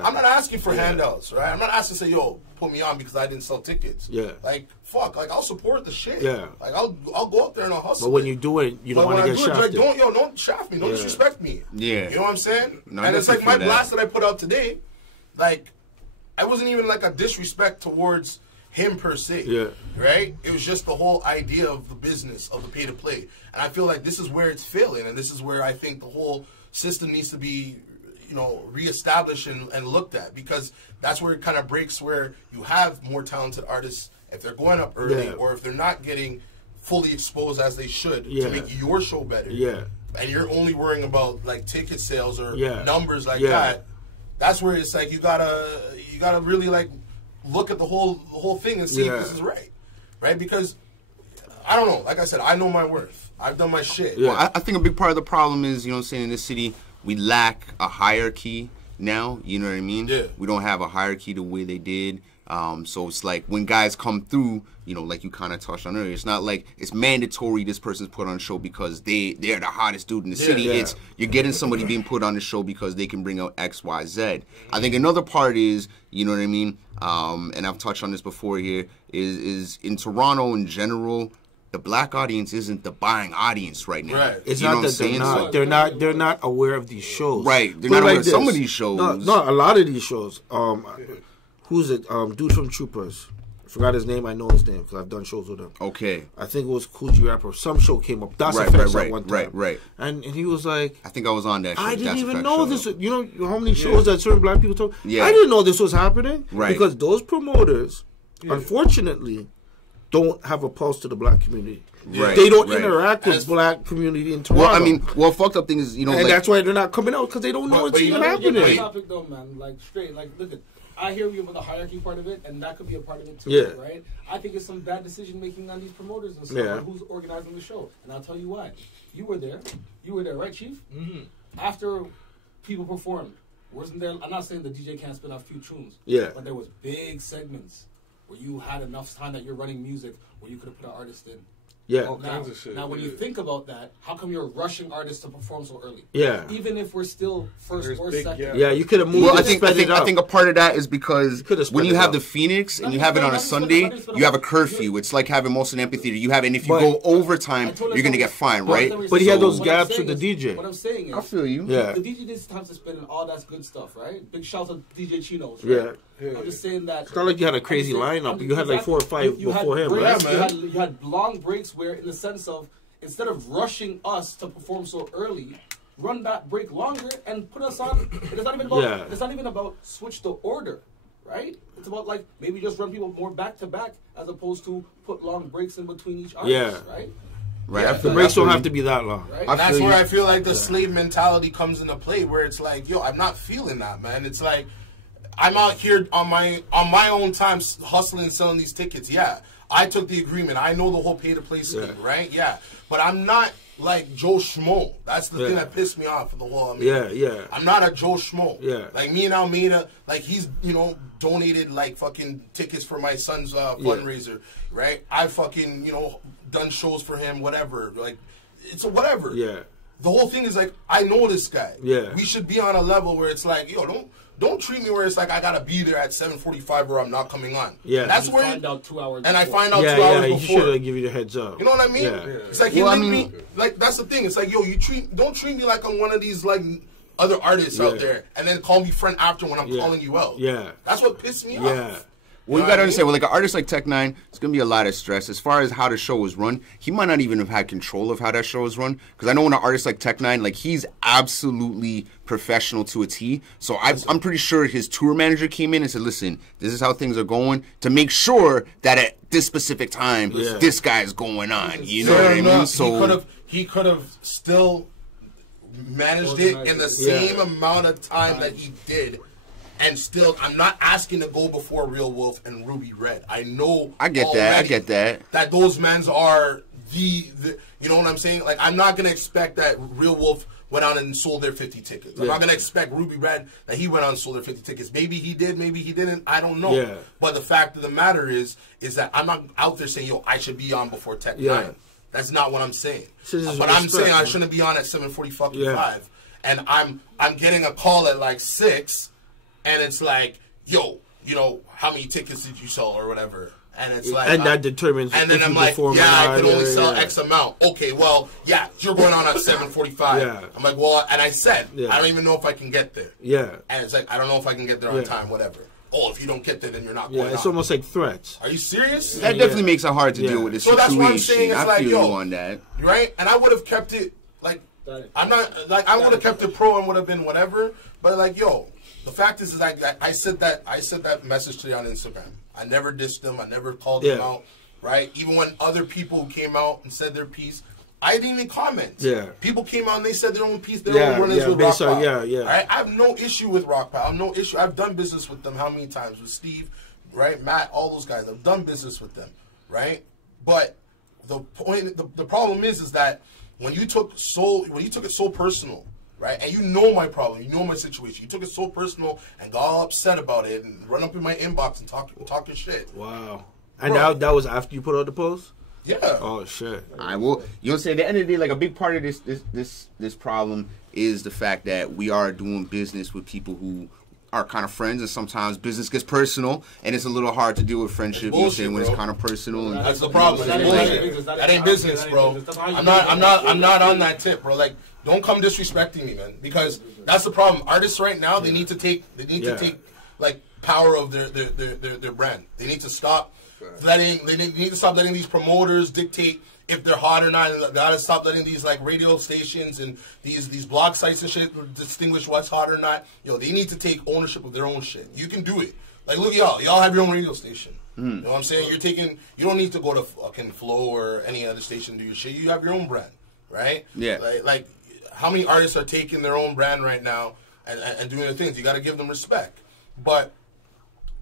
I'm not asking for handouts, right? I'm not asking to say, "Yo, put me on because I didn't sell tickets." Yeah. Like, fuck, like I'll support the shit. Yeah. Like I'll go up there and I'll hustle. But when you do it, you don't want to get shafted. Like, don't shaft me. Don't disrespect me. Yeah. You know what I'm saying? No, and it's like my blast that I put out today, like, I wasn't even like a disrespect towards him per se, right? It was just the whole idea of the business of the pay to play, and I feel like this is where it's failing, and this is where I think the whole system needs to be, reestablished and looked at, because that's where it kind of breaks, where you have more talented artists, if they're going up early or if they're not getting fully exposed as they should to make your show better, and you're only worrying about like ticket sales or numbers like that. That's where it's like you gotta really like look at the whole thing and see if this is right? Because I don't know. Like I said, I know my worth. I've done my shit. Well, I think a big part of the problem is, you know what I'm saying, in this city, we lack a hierarchy now. You know what I mean? Yeah. We don't have a hierarchy the way they did. So it's like when guys come through, like you kind of touched on earlier, it's not like it's mandatory this person's put on a show because they're the hottest dude in the city. It's you're getting somebody being put on the show because they can bring out X, Y, Z. I think another part is, you know what I mean, and I've touched on this before here, is in Toronto in general, the black audience isn't the buying audience right now. Right. It's not that they're not aware of these shows. Right. They're not aware of some of these shows. No, a lot of these shows. Who's it? Dude from Troopers. I forgot his name. I know his name because I've done shows with him. Okay. I think it was Coogee Rapper. Some show came up. That's right, one time. Right. And he was like, I think I was on that show. I didn't even know this. You know how many shows that certain black people talk? Yeah. I didn't know this was happening. Right. Because those promoters, unfortunately, don't have a pulse to the black community. Right. They don't interact with black community in Toronto. Well, fucked up thing is, and like, that's why they're not coming out, because they don't know it's even happening. Topic though, man. Like straight. Like look at. I hear you about the hierarchy part of it, and that could be a part of it too, right? I think it's some bad decision making on these promoters and stuff, who's organizing the show. And I'll tell you why. You were there, right, Chief? Mm-hmm. After people performed, wasn't there? I'm not saying the DJ can't spin off few tunes, but there was big segments where you had enough time that you're running music where you could have put an artist in. Yeah. All kinds of shit. Now, when you think about that, how come you're rushing artists to perform so early? Yeah. Even if we're still first or second. Yeah, you could have moved. Well, I think a part of that is because when you have the Phoenix and you have it on a Sunday, you have a curfew. It's like having most of the amphitheater. You have it, and if you go overtime, you're gonna get fined, right? But he had those gaps with the DJ. What I'm saying is, I feel you. Yeah. The DJ didn't have to spend all that good stuff, right? Big shout out to DJ Chinos. Right? Yeah. I'm just saying that. It's not like you had a crazy lineup. You had like 4 or 5 before him, right? You had long breaks where, in the sense of, instead of rushing us to perform so early, run that break longer and put us on. It's not even about. It's not even about switch the order, right? It's about like maybe just run people more back to back as opposed to put long breaks in between each artist, right? Right. Yeah, the breaks don't have to be that long. Right? That's where I feel like the slave mentality comes into play, where it's like, yo, I'm not feeling that, man. It's like, I'm out here on my own time hustling and selling these tickets. Yeah, I took the agreement. I know the whole pay-to-play scheme, right? Yeah, but I'm not like Joe Schmo. That's the thing that pissed me off for the whole. I'm not a Joe Schmo. Yeah, like me and Almeida, like he's donated like fucking tickets for my son's fundraiser, right? I fucking done shows for him, whatever. Like it's a whatever. Yeah, the whole thing is like, I know this guy. Yeah, we should be on a level where it's like, yo, don't treat me where it's like I gotta be there at 7:45 or I'm not coming on. Yeah, and that's where I find out 2 hours. And I find out 2 hours before. You should give you the heads up. You know what I mean? Yeah. It's like he linked me. Like that's the thing. It's like, yo, don't treat me like I'm one of these like other artists out there, and then call me friend after when I'm calling you out. Yeah, that's what pissed me off. Well, you gotta understand, with like an artist like Tech Nine, it's gonna be a lot of stress. As far as how the show is run, he might not even have had control of how that show is run. Because I know when an artist like Tech Nine, like he's absolutely professional to a T. So I'm pretty sure his tour manager came in and said, "Listen, this is how things are going," to make sure that at this specific time, this guy is going on. You know what I mean? So he could have still managed it in the same amount of time that he did. And still, I'm not asking to go before Real Wolf and Ruby Red. I know. I get that. That those mans are the you know what I'm saying? Like, I'm not gonna expect that Real Wolf went out and sold their 50 tickets. I'm not gonna expect Ruby Red that he went out and sold their 50 tickets. Maybe he did, maybe he didn't. I don't know. Yeah. But the fact of the matter is that I'm not out there saying, yo, I should be on before Tech 9. That's not what I'm saying. But I'm saying I shouldn't be on at 7:45, and I'm getting a call at like 6. And it's like, yo, you know, how many tickets did you sell or whatever? And it's like, and that determines. And then I'm like, I can only sell X amount. Okay, well, you're going on at 7:45. I'm like, well, and I said, I don't even know if I can get there. And it's like, I don't know if I can get there on time, whatever. Oh, if you don't get there, then you're not going on. It's almost like threats. Are you serious? That definitely makes it hard to deal with this situation. So that's what I'm saying. It's like, yo, on that, right? And I would have kept it like, I'm not like I would have kept it pro and would have been whatever. But like, yo. The fact is I said that message to you on Instagram. I never dissed them. I never called them out, right? Even when other people came out and said their piece, I didn't even comment. Yeah. People came out and they said their own piece, their own runnings with Rock Pile. Right? I have no issue with Rock Pile. I have no issue. I've done business with them how many times? With Steve, right? Matt, all those guys. I've done business with them, right? But the problem is that when you took it so personal, right? And you know my problem. You know my situation. You took it so personal and got all upset about it and run up in my inbox and talking shit. Wow. And that was after you put out the post? Yeah. Oh, shit. I will. You know what I'm saying? At the end of the day, like, a big part of this problem is the fact that we are doing business with people who are kind of friends, and sometimes business gets personal, and it's a little hard to deal with friendship. You know what I'm saying, when it's kind of personal. And that's the problem. That ain't business, bro. I'm not on that tip, bro. Like, don't come disrespecting me, man, because that's the problem. Artists right now, they need to take like power of their brand. They need to stop letting these promoters dictate if they're hot or not, and they gotta stop letting these like radio stations and these blog sites and shit distinguish what's hot or not. Yo, they need to take ownership of their own shit. You can do it. Like, look, y'all have your own radio station. You know what I'm saying? You don't need to go to fucking Flow or any other station to do your shit. You have your own brand, right? Yeah. Like how many artists are taking their own brand right now and doing their things? You got to give them respect. But,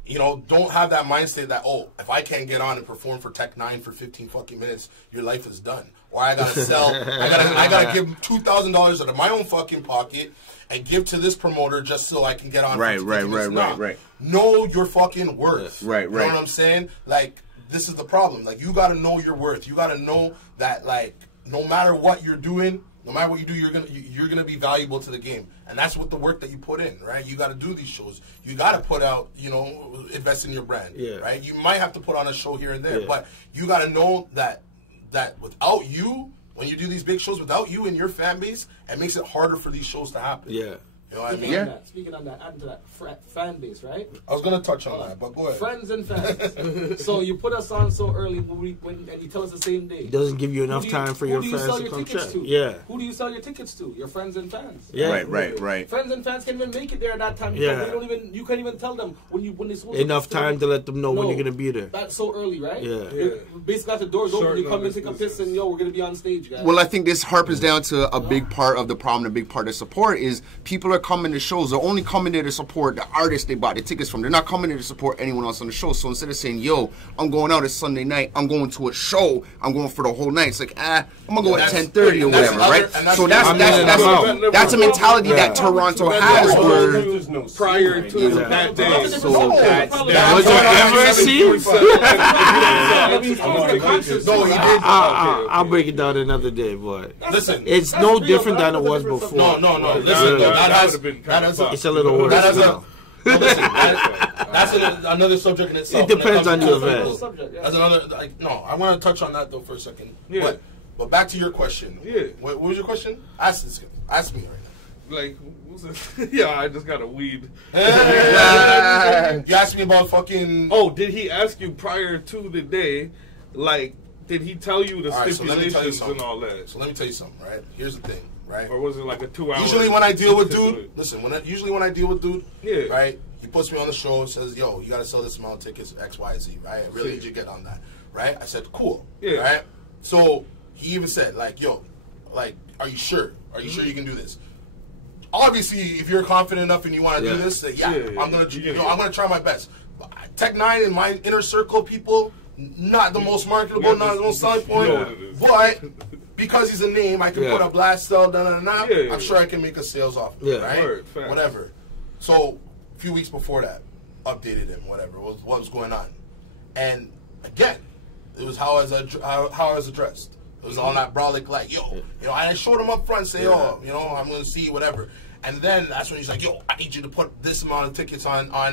you know, don't have that mindset that, oh, if I can't get on and perform for Tech 9 for 15 fucking minutes, your life is done. Or I got to sell, I got to give $2,000 out of my own fucking pocket and give to this promoter just so I can get on. Right. Know your fucking worth. Right. You know what I'm saying? Like, this is the problem. Like, you got to know your worth. You got to know that, like, no matter what you're doing, no matter what you do, you're gonna be valuable to the game, and that's what the work that you put in, right? You got to do these shows. You got to put out, you know, invest in your brand, right? You might have to put on a show here and there, but you got to know that without you, when you do these big shows, without you and your fan base, it makes it harder for these shows to happen. Yeah. You know what I mean? Speaking on that, adding to that fan base, right? I was going to touch on that, but go ahead. Friends and fans. So you put us on so early and you tell us the same day. It doesn't give you enough time for your fans to come check. Yeah. Who do you sell your tickets to? Your friends and fans. Yeah. Right. Friends and fans can't even make it there at that time. Yeah. You can't even tell them when it's enough time to let them know when you're gonna be there. That's so early, right? Yeah. Basically, after the doors open, you come in, take a piss, and we're gonna be on stage, guys. Well, I think this harpens down to a big part of the problem. A big part of support is people are coming to shows. They're only coming there to support the artists they bought the tickets from. They're not coming there to support anyone else on the show. So instead of saying, yo, I'm going out, it's Sunday night, I'm going to a show, I'm going for the whole night, it's like, I'm going to go at 10:30 or whatever, right? So that's a mentality that Toronto has where prior to that day. So was there ever a scene? I'll break it down another day, boy. Listen, it's no different than it was before. No. Listen, it's a little worse. That's another subject in itself. It depends on the event. That's another. I want to touch on that though for a second. Yeah. But back to your question. Yeah. What was your question? Ask me right now. like, yeah, I just got a weed. You asked me about fucking. Oh, did he ask you prior to the day? Like, did he tell you the stipulations and all that? So let me tell you something, right? Here's the thing, right? Or was it like a 2-hour? Usually when I deal with dude, listen. Usually when I deal with dude, yeah, right? He puts me on the show and says, "Yo, you got to sell this amount of tickets, X, Y, Z, right? I really need you to get on that, right?" I said, "Cool, yeah, right." So he even said, like, "Yo, like, are you sure? Are you sure you can do this?" Obviously, if you're confident enough and you want to do this, say, I'm gonna try my best. Tech 9 in my inner circle, people, not the most marketable, not the most selling point, but because he's a name, I can put a blast cell, I'm sure I can make a sales offer, right? Whatever. So a few weeks before that, updated him, whatever, what was going on, and again, it was how I was addressed. It was on that brolic, like, yo, I showed him up front, say, I'm going to see whatever. And then that's when he's like, yo, I need you to put this amount of tickets on, I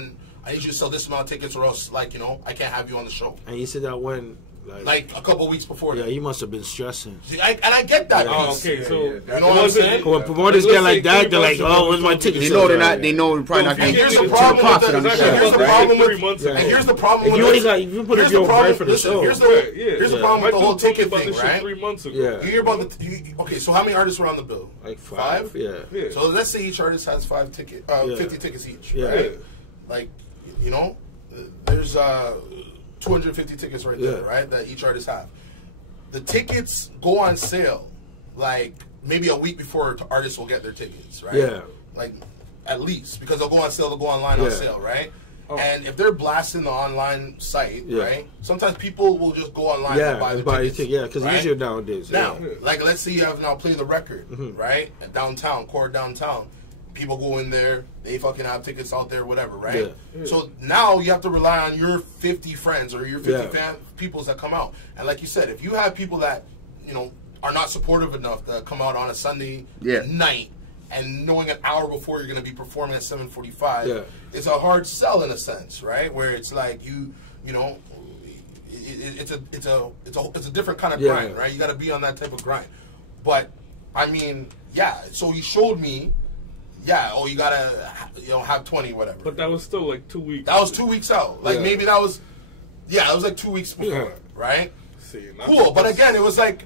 need you to sell this amount of tickets or else, like, I can't have you on the show. And you said that when? Like a couple of weeks before that. Yeah, you must have been stressing. See, and I get that. Okay, so you know what I'm saying? When promoters get like that, they're like, "Oh, where's my ticket?" They know they're not. They know we're probably not going to get the profit on the show. And here's the problem with you only got you put your price for the show. Here's the problem with the whole ticket thing, right? 3 months ago. Yeah. You hear about okay? So how many artists were on the bill? Like 5. Yeah. So let's say each artist has 50 tickets each. Yeah. Right? Like, there's 250 tickets right there, right? That each artist have. The tickets go on sale, like maybe a week before artists will get their tickets, right? Yeah. Like at least because they'll go on sale, they'll go online on sale, right? Oh. And if they're blasting the online site, right? Sometimes people will just go online and buy the tickets. Because it's easier nowadays. Now, like let's say you have now played the record, right? At downtown, core downtown. People go in there, they fucking have tickets out there, whatever, right? Yeah. So now you have to rely on your 50 friends or your 50 peoples that come out. And like you said, if you have people that, are not supportive enough to come out on a Sunday night and knowing an hour before you're going to be performing at 7:45, it's a hard sell in a sense, right? Where it's like it's a different kind of grind, right? You got to be on that type of grind. But I mean, so he showed me. You gotta, have 20, whatever. But that was still like 2 weeks. That was 2 weeks out. Like maybe that was, it was like 2 weeks before, right? Cool, but again, it was a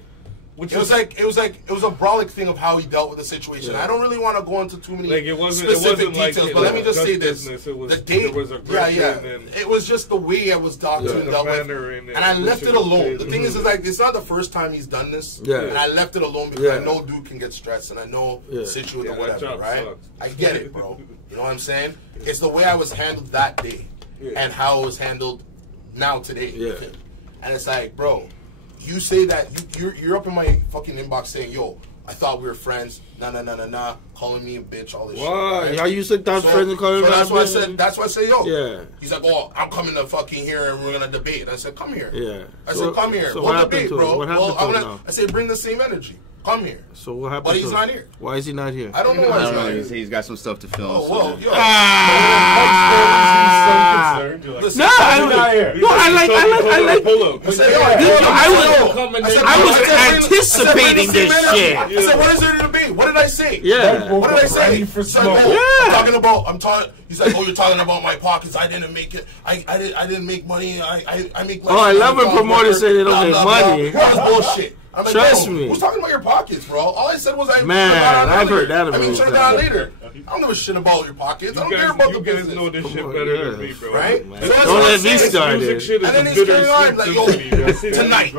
brolic thing of how he dealt with the situation. I don't really want to go into too many specific details, but let me just say this: the date, it was just the way it was documented and dealt with, and I left it alone. The thing is like it's not the first time he's done this, and I left it alone because I know dude can get stressed, and I know the situation or whatever, right? I get it, bro. You know what I'm saying? It's the way I was handled that day, and how it was handled now today, and it's like, bro. You say that you're up in my fucking inbox saying, "Yo, I thought we were friends." Nah, calling me a bitch, all this shit. Right? Y'all used to thought friends and calling me. That's why I said. That's why I say, "Yo." Yeah. He's like, "Oh, I'm coming to fucking here and we're gonna debate." And I said, "Come here." Yeah. I said, "Come here. So we'll debate, bro." What happened I said, "Bring the same energy. Come here." So what happened? But he's not here. Why is he not here? I don't know why he's not here. He's got some stuff to film. Oh well, yo. No, I like. I was anticipating this shit. I said, "What is there to debate? What did I say?" Yeah. What did I say? I'm talking. He's like, "Oh, you're talking about my pockets. I didn't make it. I didn't make money. I make." I love when promoters say they don't make money. That was bullshit. I'm like, trust me. Who's talking about your pockets, bro? All I said was I've heard that. turn it down later. I don't give a shit about your pockets. I don't care about the business. You guys know this shit better than me, bro. Right? Don't let me start it. And then he's carrying on like, yo, tonight.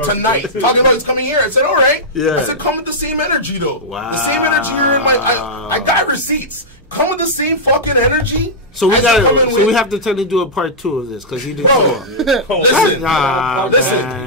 Talking about he's coming here. I said, all right. Yeah. I said, come with the same energy, though. Wow. The same energy you're in my... I got receipts. Come with the same fucking energy. So we have to tell you do a part 2 of this because you did. Listen.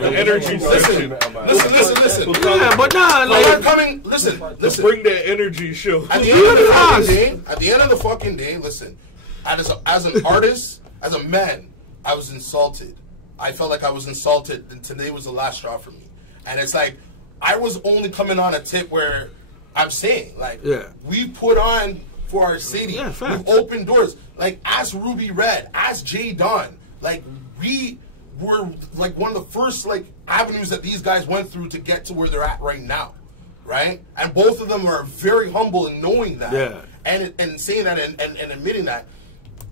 Energy. Listen. Yeah, but like coming. Listen. Bring that energy show. At the end of the fucking day, listen. As an artist, as a man, I was insulted. I felt like I was insulted, and today was the last straw for me. And it's like I was only coming on a tip where I'm saying, like, we put on. For our city, we've opened doors. Like, ask Ruby Red, ask Jay Don. Like, we were like one of the first like avenues that these guys went through to get to where they're at right now, right? And both of them are very humble in knowing that. and saying that and admitting that.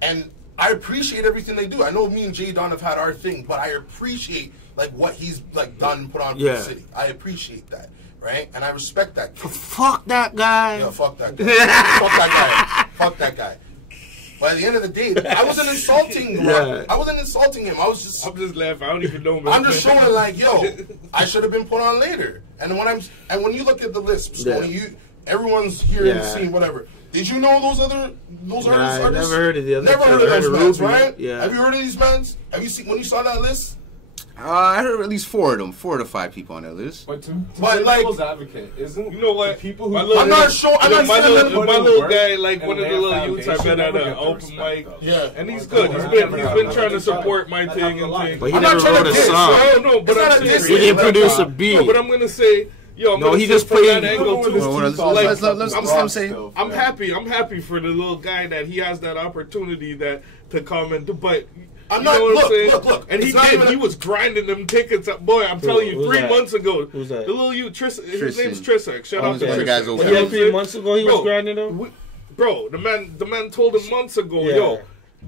And I appreciate everything they do. I know me and Jay Don have had our thing, but I appreciate like what he's like done, put on for the city. I appreciate that, right? And I respect that kid. Fuck that guy. Yeah, fuck that guy. Fuck that guy. Fuck that guy. But at the end of the day, I wasn't insulting him. I wasn't insulting him. I'm just laughing. I don't even know. I'm just showing like, yo, I should have been put on later. And when you look at the list, Stoney, everyone's here and seeing whatever. Did you know those artists? I never heard of the other. Never heard of those bands, right? Yeah. Have you heard of these bands? Have you seen when you saw that list? I heard at least 4 of them, 4 to 5 people on that list. But like, devil's advocate, isn't you know what? People who I'm not sure. I'm not my little guy, like one of the little youths I met at an open mic. Yeah, and he's good. He's been trying to support my thing and thing. But he never wrote a song. No, but I'm saying he didn't produce a beat. No, but I'm gonna say. Yo, no, he just played that angle too. I'm happy. I'm happy for the little guy that he has that opportunity to come and do. But I'm not. Look. And he did. He was grinding them tickets up. Boy, I'm telling you, 3 months ago. Who's that? The little youth, his name's Trissac. Shout out to Trissac. Yeah, 3 months ago he was grinding them. Bro, the man told him months ago, yo.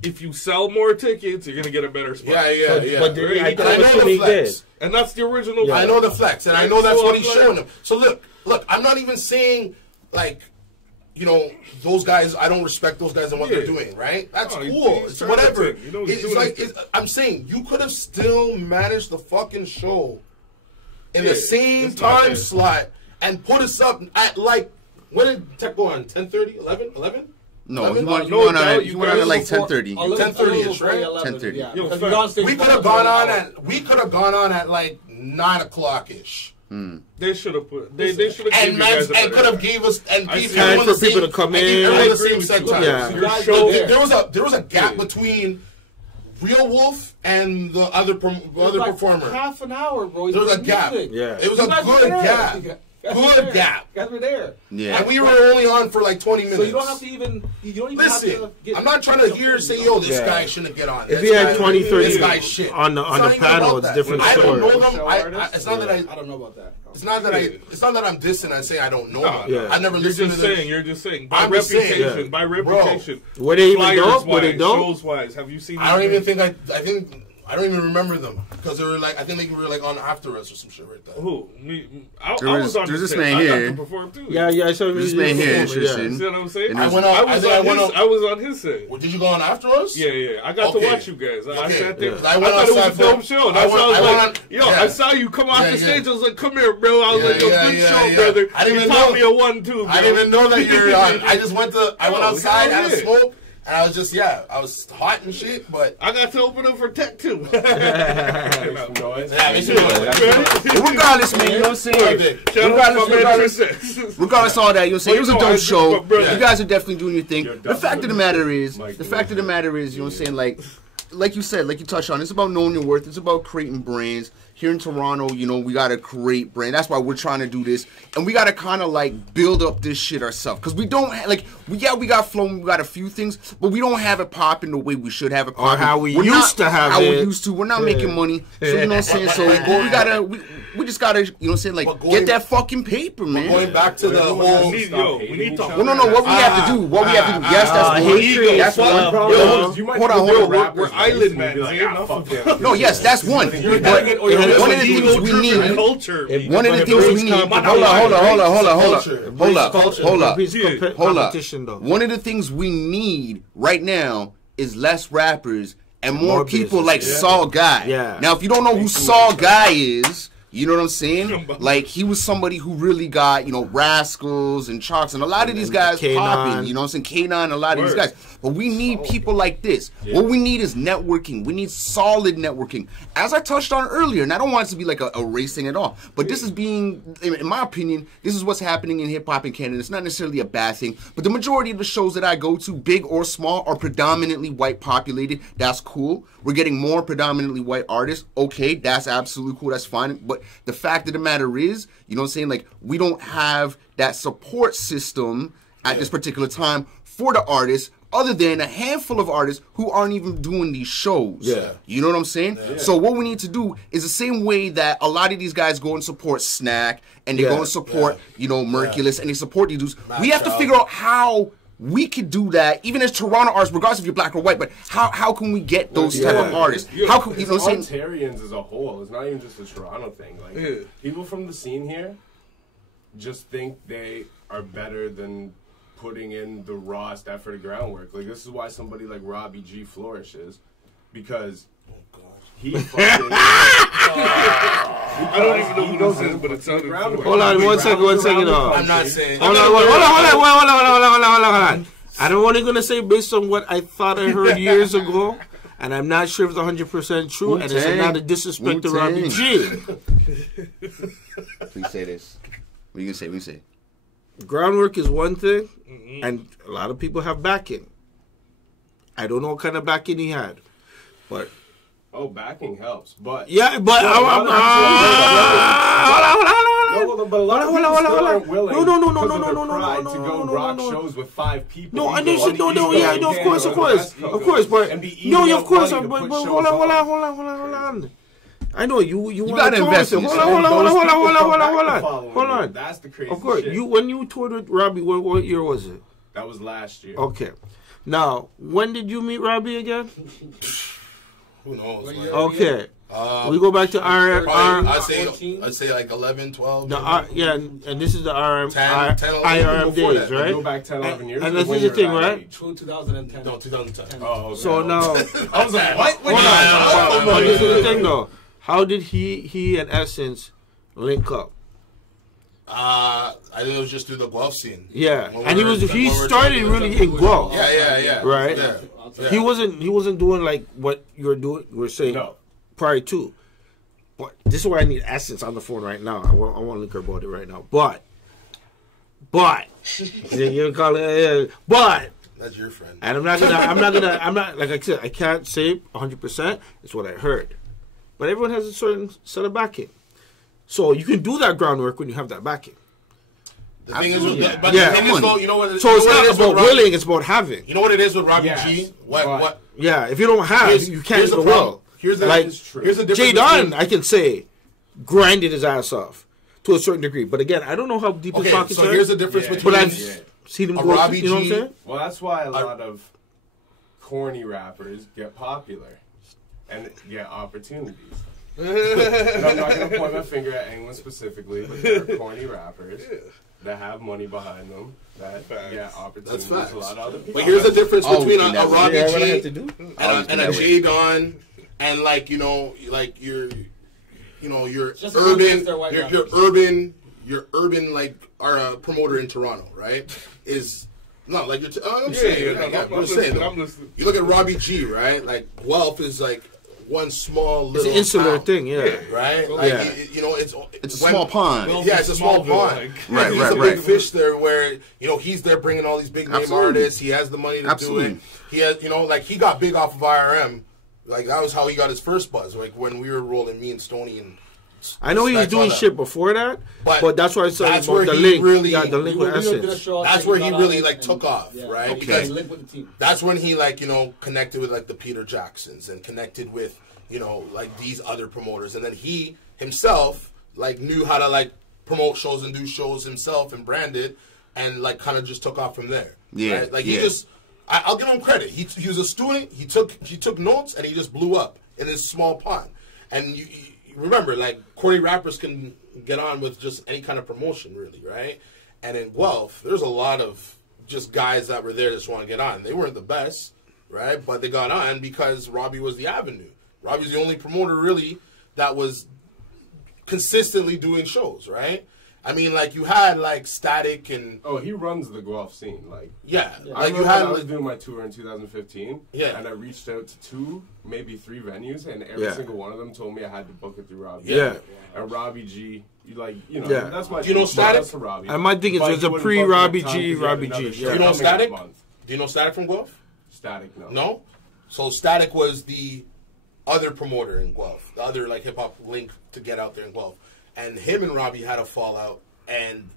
If you sell more tickets, you're gonna get a better spot. Yeah. But I know the flex, and that's the original. I know the flex, and I know that's what he's showing them. So look, I'm not even saying like, you know, those guys. I don't respect those guys and what they're doing. Right? That's cool. It's whatever. It's like I'm saying, you could have still managed the fucking show in the same time slot and put us up at like when did Tech go on? 10:30, 11? No, you went on at like 10:30. 10:30ish, right? 10:30. Yeah. We could have gone on at like 9 o'clock ish. They should have put. They should have. And could have gave us and gave time for people to come in. The same set time. There was a gap between Real Wolf and the other performer. Half an hour, bro. There was a gap. Yeah, it was a good gap. Good gap. Guys were there. Yeah. And we were only on for like 20 minutes. So you don't have to even. You don't even listen. Have to get, I'm not trying to hear say, yo, this guy shouldn't get on. If he had 20, 30 this guy shit. on the panel, it's different story. I don't know them. It's not that I don't know about that. It's not that I'm dissing and saying I don't know them. I never listened to them. You're just saying. By reputation. By reputation. Were they even dope? Were they dope? Shows-wise, have you seen I don't even think I don't even remember them because they were like I think they were like on After Us or some shit right there. Who? Me? I was on this man here. Yeah, I saw this man here. You see what I'm saying? I was on his set. Well, did you go on After Us? Yeah. I got to watch you guys. I sat there. I thought it was a dope show. That's why I was like, yo, I saw you come off the stage. I was like, come here, bro. I was like, yo, good show, brother. I didn't even know me a 1-2. I didn't even know that you're on. I just went outside, had a smoke. And I was just, I was hot and shit, but I got to open up for Tech too. Regardless, man, you know what I'm saying? Regardless of all that, you know what I'm saying? It was a dope show. You guys are definitely doing your thing. The fact of the matter is, you know what I'm saying, like you said, like you touched on, it's about knowing your worth. It's about creating brands. Here in Toronto, you know, we got a great brand. That's why we're trying to do this. And we got to kind of like build up this shit ourselves. Because we don't, we got flow, we got a few things, but we don't have it popping the way we should have it popping. Or how we used to have it. How we used to. We're not making money. So, you know what I'm saying? So, we just got to, you know what I'm saying, like, get that fucking paper, man. Going back to the whole... We need to... No, what we have to do. Yes, that's one. That's one problem. Hold on. We're island men. No, yes, that's one. One of the things we need. One of the things we need. Hold up. One of the things we need right now is less rappers and more people like Saul Guy. Yeah. Now, if you don't know who Saul Guy is, you know what I'm saying? Like, he was somebody who really got, you know, Rascals and Chalks and a lot of these guys popping. You know what I'm saying? K9, a lot of these guys. But we need people like this. Yeah. What we need is networking. We need solid networking. As I touched on earlier, and I don't want it to be like a race thing at all, but this is being, in my opinion, this is what's happening in hip-hop in Canada. It's not necessarily a bad thing, but the majority of the shows that I go to, big or small, are predominantly white populated. That's cool. We're getting more predominantly white artists. Okay, that's absolutely cool. That's fine. But the fact of the matter is, you know what I'm saying, like, we don't have that support system at this particular time for the artists, other than a handful of artists who aren't even doing these shows. Yeah. You know what I'm saying? Yeah. So what we need to do is the same way that a lot of these guys go and support Snack, and they go and support, you know, Merciless, and they support these dudes. We have to figure out how we could do that, even as Toronto artists, regardless if you're black or white. But how can we get those type of artists? How can you know? Ontarians as a whole, it's not even just a Toronto thing. Like people from the scene here just think they are better than putting in the rawest effort of groundwork. Like this is why somebody like Robbie G flourishes, because he fucking. I don't even know who this is, but it sounded. Hold on, one second. I'm not saying. Hold on. I don't want to say based on what I thought I heard years ago, and I'm not sure if it's 100% true, and it's not a disrespect to Robbie G. Please say this. What you gonna say? Groundwork is one thing, and a lot of people have backing. I don't know what kind of backing he had, but. Oh, backing helps, but yeah, but hold on. But a lot of people still aren't willing to go rock shows with 5 people. No, and they should of course, but no, of course, but hold on. I know you want to invest. Hold on. That's the crazy. Of course, shit. when you toured with Robbie, what year was it? That was last year. Okay, now when did you meet Robbie again? Who knows? Okay. We go back to I'd say like 11, 12. And this is the 10, IRM days, right? Go back 10, 11 years. And this is the thing, right? True 2010. No, 2010. Oh, okay. So now, I was like, what? This is the thing, though. How did he and Essence link up? I think it was just through the Guelph scene. Yeah, and he started really in Guelph. Yeah. Right. Yeah. He wasn't doing like what you're doing. We're saying prior to. But this is why I need Essence on the phone right now. I want to link her about it right now. But you call it. But that's your friend. And I'm not like I said. I can't say 100%. It's what I heard. But everyone has a certain set of backing. So you can do that groundwork when you have that backing. The thing is, though, you know what? So it's not about willing; it's about having. You know what it is with Robbie G? What? Yeah, if you don't have, you can't go well. Here's the difference. Jay Don, I can say, grinded his ass off to a certain degree. But again, I don't know how deep his pockets are. So here's the difference between. But I've seen him go. Robbie you know what I'm G. saying? Well, that's why a lot of corny rappers get popular and get opportunities. And I'm not going to point my finger at anyone specifically, but there are corny rappers that have money behind them that get opportunities. That's facts. A lot of other people. But here's the difference between a Robbie G and a Jay Don, and like your urban like our promoter in Toronto, right? Is no like I'm saying. You look at Robbie G, right? Like Guelph is like one small little it's an insular town, thing, right? Like it's a small pond. Yeah, it's a small pond. Right. He's a big fish there, where he's there bringing all these big name artists. He has the money to do it. He has, he got big off of IRM. Like that was how he got his first buzz. Like when we were rolling, me and Stoney and. I know he was doing shit before that, but that's why I said about the link. The link with Essence. That's where he really took off, right? Okay. Because that's when he connected with the Peter Jacksons and connected with these other promoters, and then he himself knew how to promote shows and do shows himself and brand it, and kind of just took off from there. Yeah, right? He just. I'll give him credit. He was a student. He took notes and he just blew up in this small pond. And you remember, corny rappers can get on with just any kind of promotion, really, right? And in Guelph, there's a lot of just guys that were there that just want to get on. They weren't the best, right? But they got on because Robbie was the avenue. Robbie's the only promoter, really, that was consistently doing shows, right? I mean, you had Static and he runs the Guelph scene, I was doing my tour in 2015, and I reached out to 2, maybe 3 venues, and every single one of them told me I had to book it through Robbie. And Robbie G, that's my. Do you know Static? For Robbie. I might think it's a pre-Robbie G, Robbie G. Do you know Static? Do you know Static from Guelph? Static, no. No. So Static was the other promoter in Guelph, the other hip hop link to get out there in Guelph. And him and Robbie had a fallout, and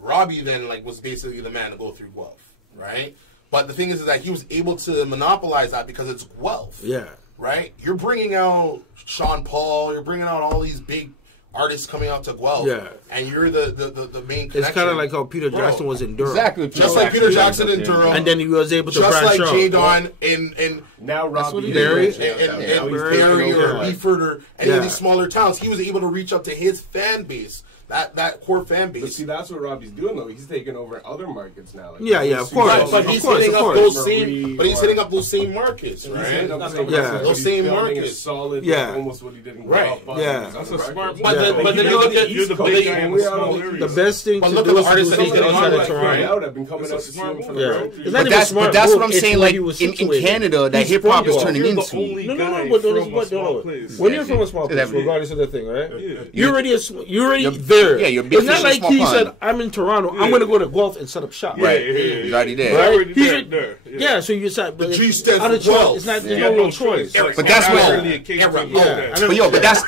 Robbie then was basically the man to go through Guelph, right? But the thing is that he was able to monopolize that because it's Guelph, yeah, right? You're bringing out Sean Paul, you're bringing out all these big artists coming out to Guelph, and you're the main connection. It's kind of like how Peter Jackson was in Durham. Exactly. Just like Peter Jackson in Durham. And then he was able to branch out. Just like J. Don in now Robbie Barry or Beeford or any of these smaller towns. He was able to reach up to his fan base. That core fan base. But see, that's what Robbie's doing though. He's taking over other markets now. Like of course. Right, but he's hitting up those same. But he's hitting up those same markets, right? Those same markets. Solid. Almost what he did in right. That's a smart. But then you look at the best thing to do is to take outside of Toronto. I've been coming out smart. But that's what I'm saying. Like in Canada, that hip hop is turning into. No. When you're from a small place, regardless of the thing, right? You're already there. Yeah, you're it's not like he said, I'm in Toronto, I'm going to go to Guelph and set up shop. Right. He's already there. Right? He's there. Yeah, so you said, but G stands for Guelph. It's not, there's no real choice. But that's what,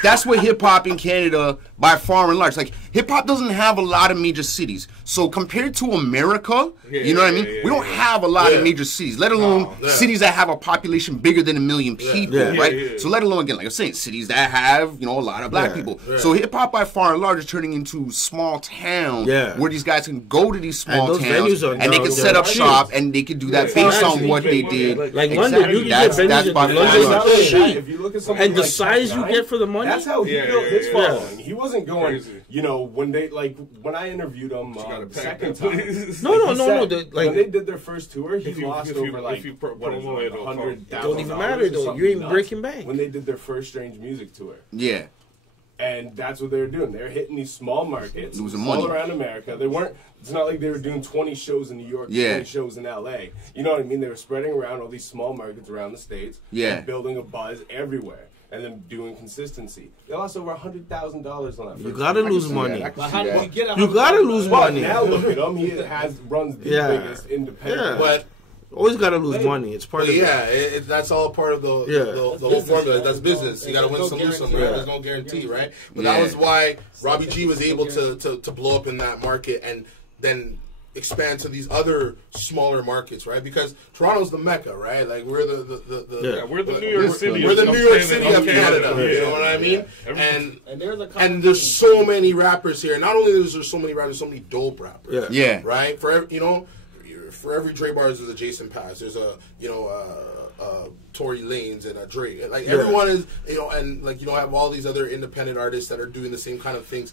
that's what hip hop in Canada, by far and large, like hip hop doesn't have a lot of major cities. So compared to America, you know what I mean? We don't have a lot of major cities, let alone cities that have a population bigger than 1 million people, right? So let alone, again, like I'm saying, cities that have, a lot of black people. So hip hop by far and large is turning into small town where these guys can go to these small towns and they can set up shop and they can do that based on what they did. Like London, you can get venues in London. If you look at something and the size you get for the money, that's how he built his following. He wasn't going, when I interviewed him second time. No. When they did their first tour, he lost over like 100,000. Don't even matter though. You ain't breaking bank. When they did their first Strange Music tour. Yeah. And that's what they were doing. They're hitting these small markets all around America. They weren't. It's not like they were doing 20 shows in New York, 20 shows in LA. You know what I mean? They were spreading around all these small markets around the states, and building a buzz everywhere, and then doing consistency. They lost over $100,000 on that. You gotta lose money. You gotta lose money. Now look at him. He runs the biggest independent. But always gotta lose money. It's part of it. That's all part of the whole formula. That's business. You gotta win some, lose some. Right? There's no guarantee, right? But that was why Robbie G was able to blow up in that market and then expand to these other smaller markets, right? Because Toronto's the mecca, right? Like we're we're the New York City. We're the New York City of Canada. You know what I mean? And there's so many rappers here. Not only is there so many rappers, so many dope rappers. Yeah. Right? For every Dre bars there's a Jason Pass. There's a Tory Lanez and a Dre. Like everyone is and like have all these other independent artists that are doing the same kind of things.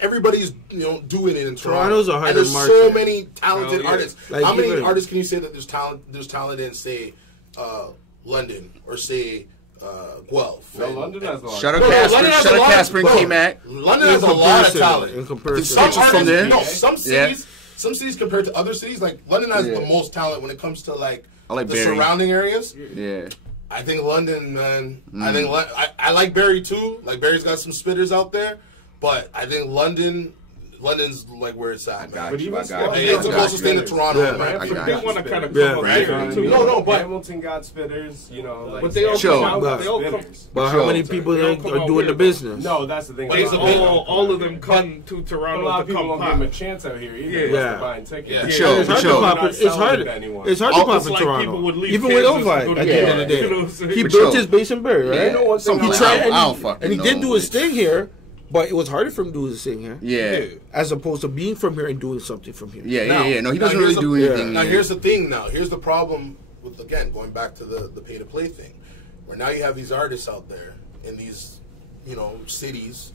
Everybody's doing it in Toronto. Toronto's a harder and there's market. So many talented artists. Like how many artists can you say that there's talent in, say, London or say Guelph? No, London has a lot. Shout out Casper and K-Mac. London has a lot of talent. In comparison, some artists from there. No, some cities. Some cities compared to other cities, like London has the most talent when it comes to like the surrounding areas. Yeah. I think London, man. I think I like Barry too. Like Barry's got some spitters out there. But I think London's like where it's at, man. It's the closest thing to Toronto, man. They want to kind of come up here too. No, but Hamilton got spitters, but they all come. But how many people are doing the business? No, that's the thing. All of them come to Toronto. A lot of people won't give them a chance out here either. They're buying tickets. It's hard to pop in Toronto, even with Ovi. At the end of the day, he built his base in Barrie, right? He tried, and he did do his thing here. But it was harder for him to do his thing here. Yeah. As opposed to being from here and doing something from here. Yeah. No, he doesn't really do anything. Now, here's the thing now. Here's the problem with, again, going back to the pay-to-play thing. Where now you have these artists out there in these, cities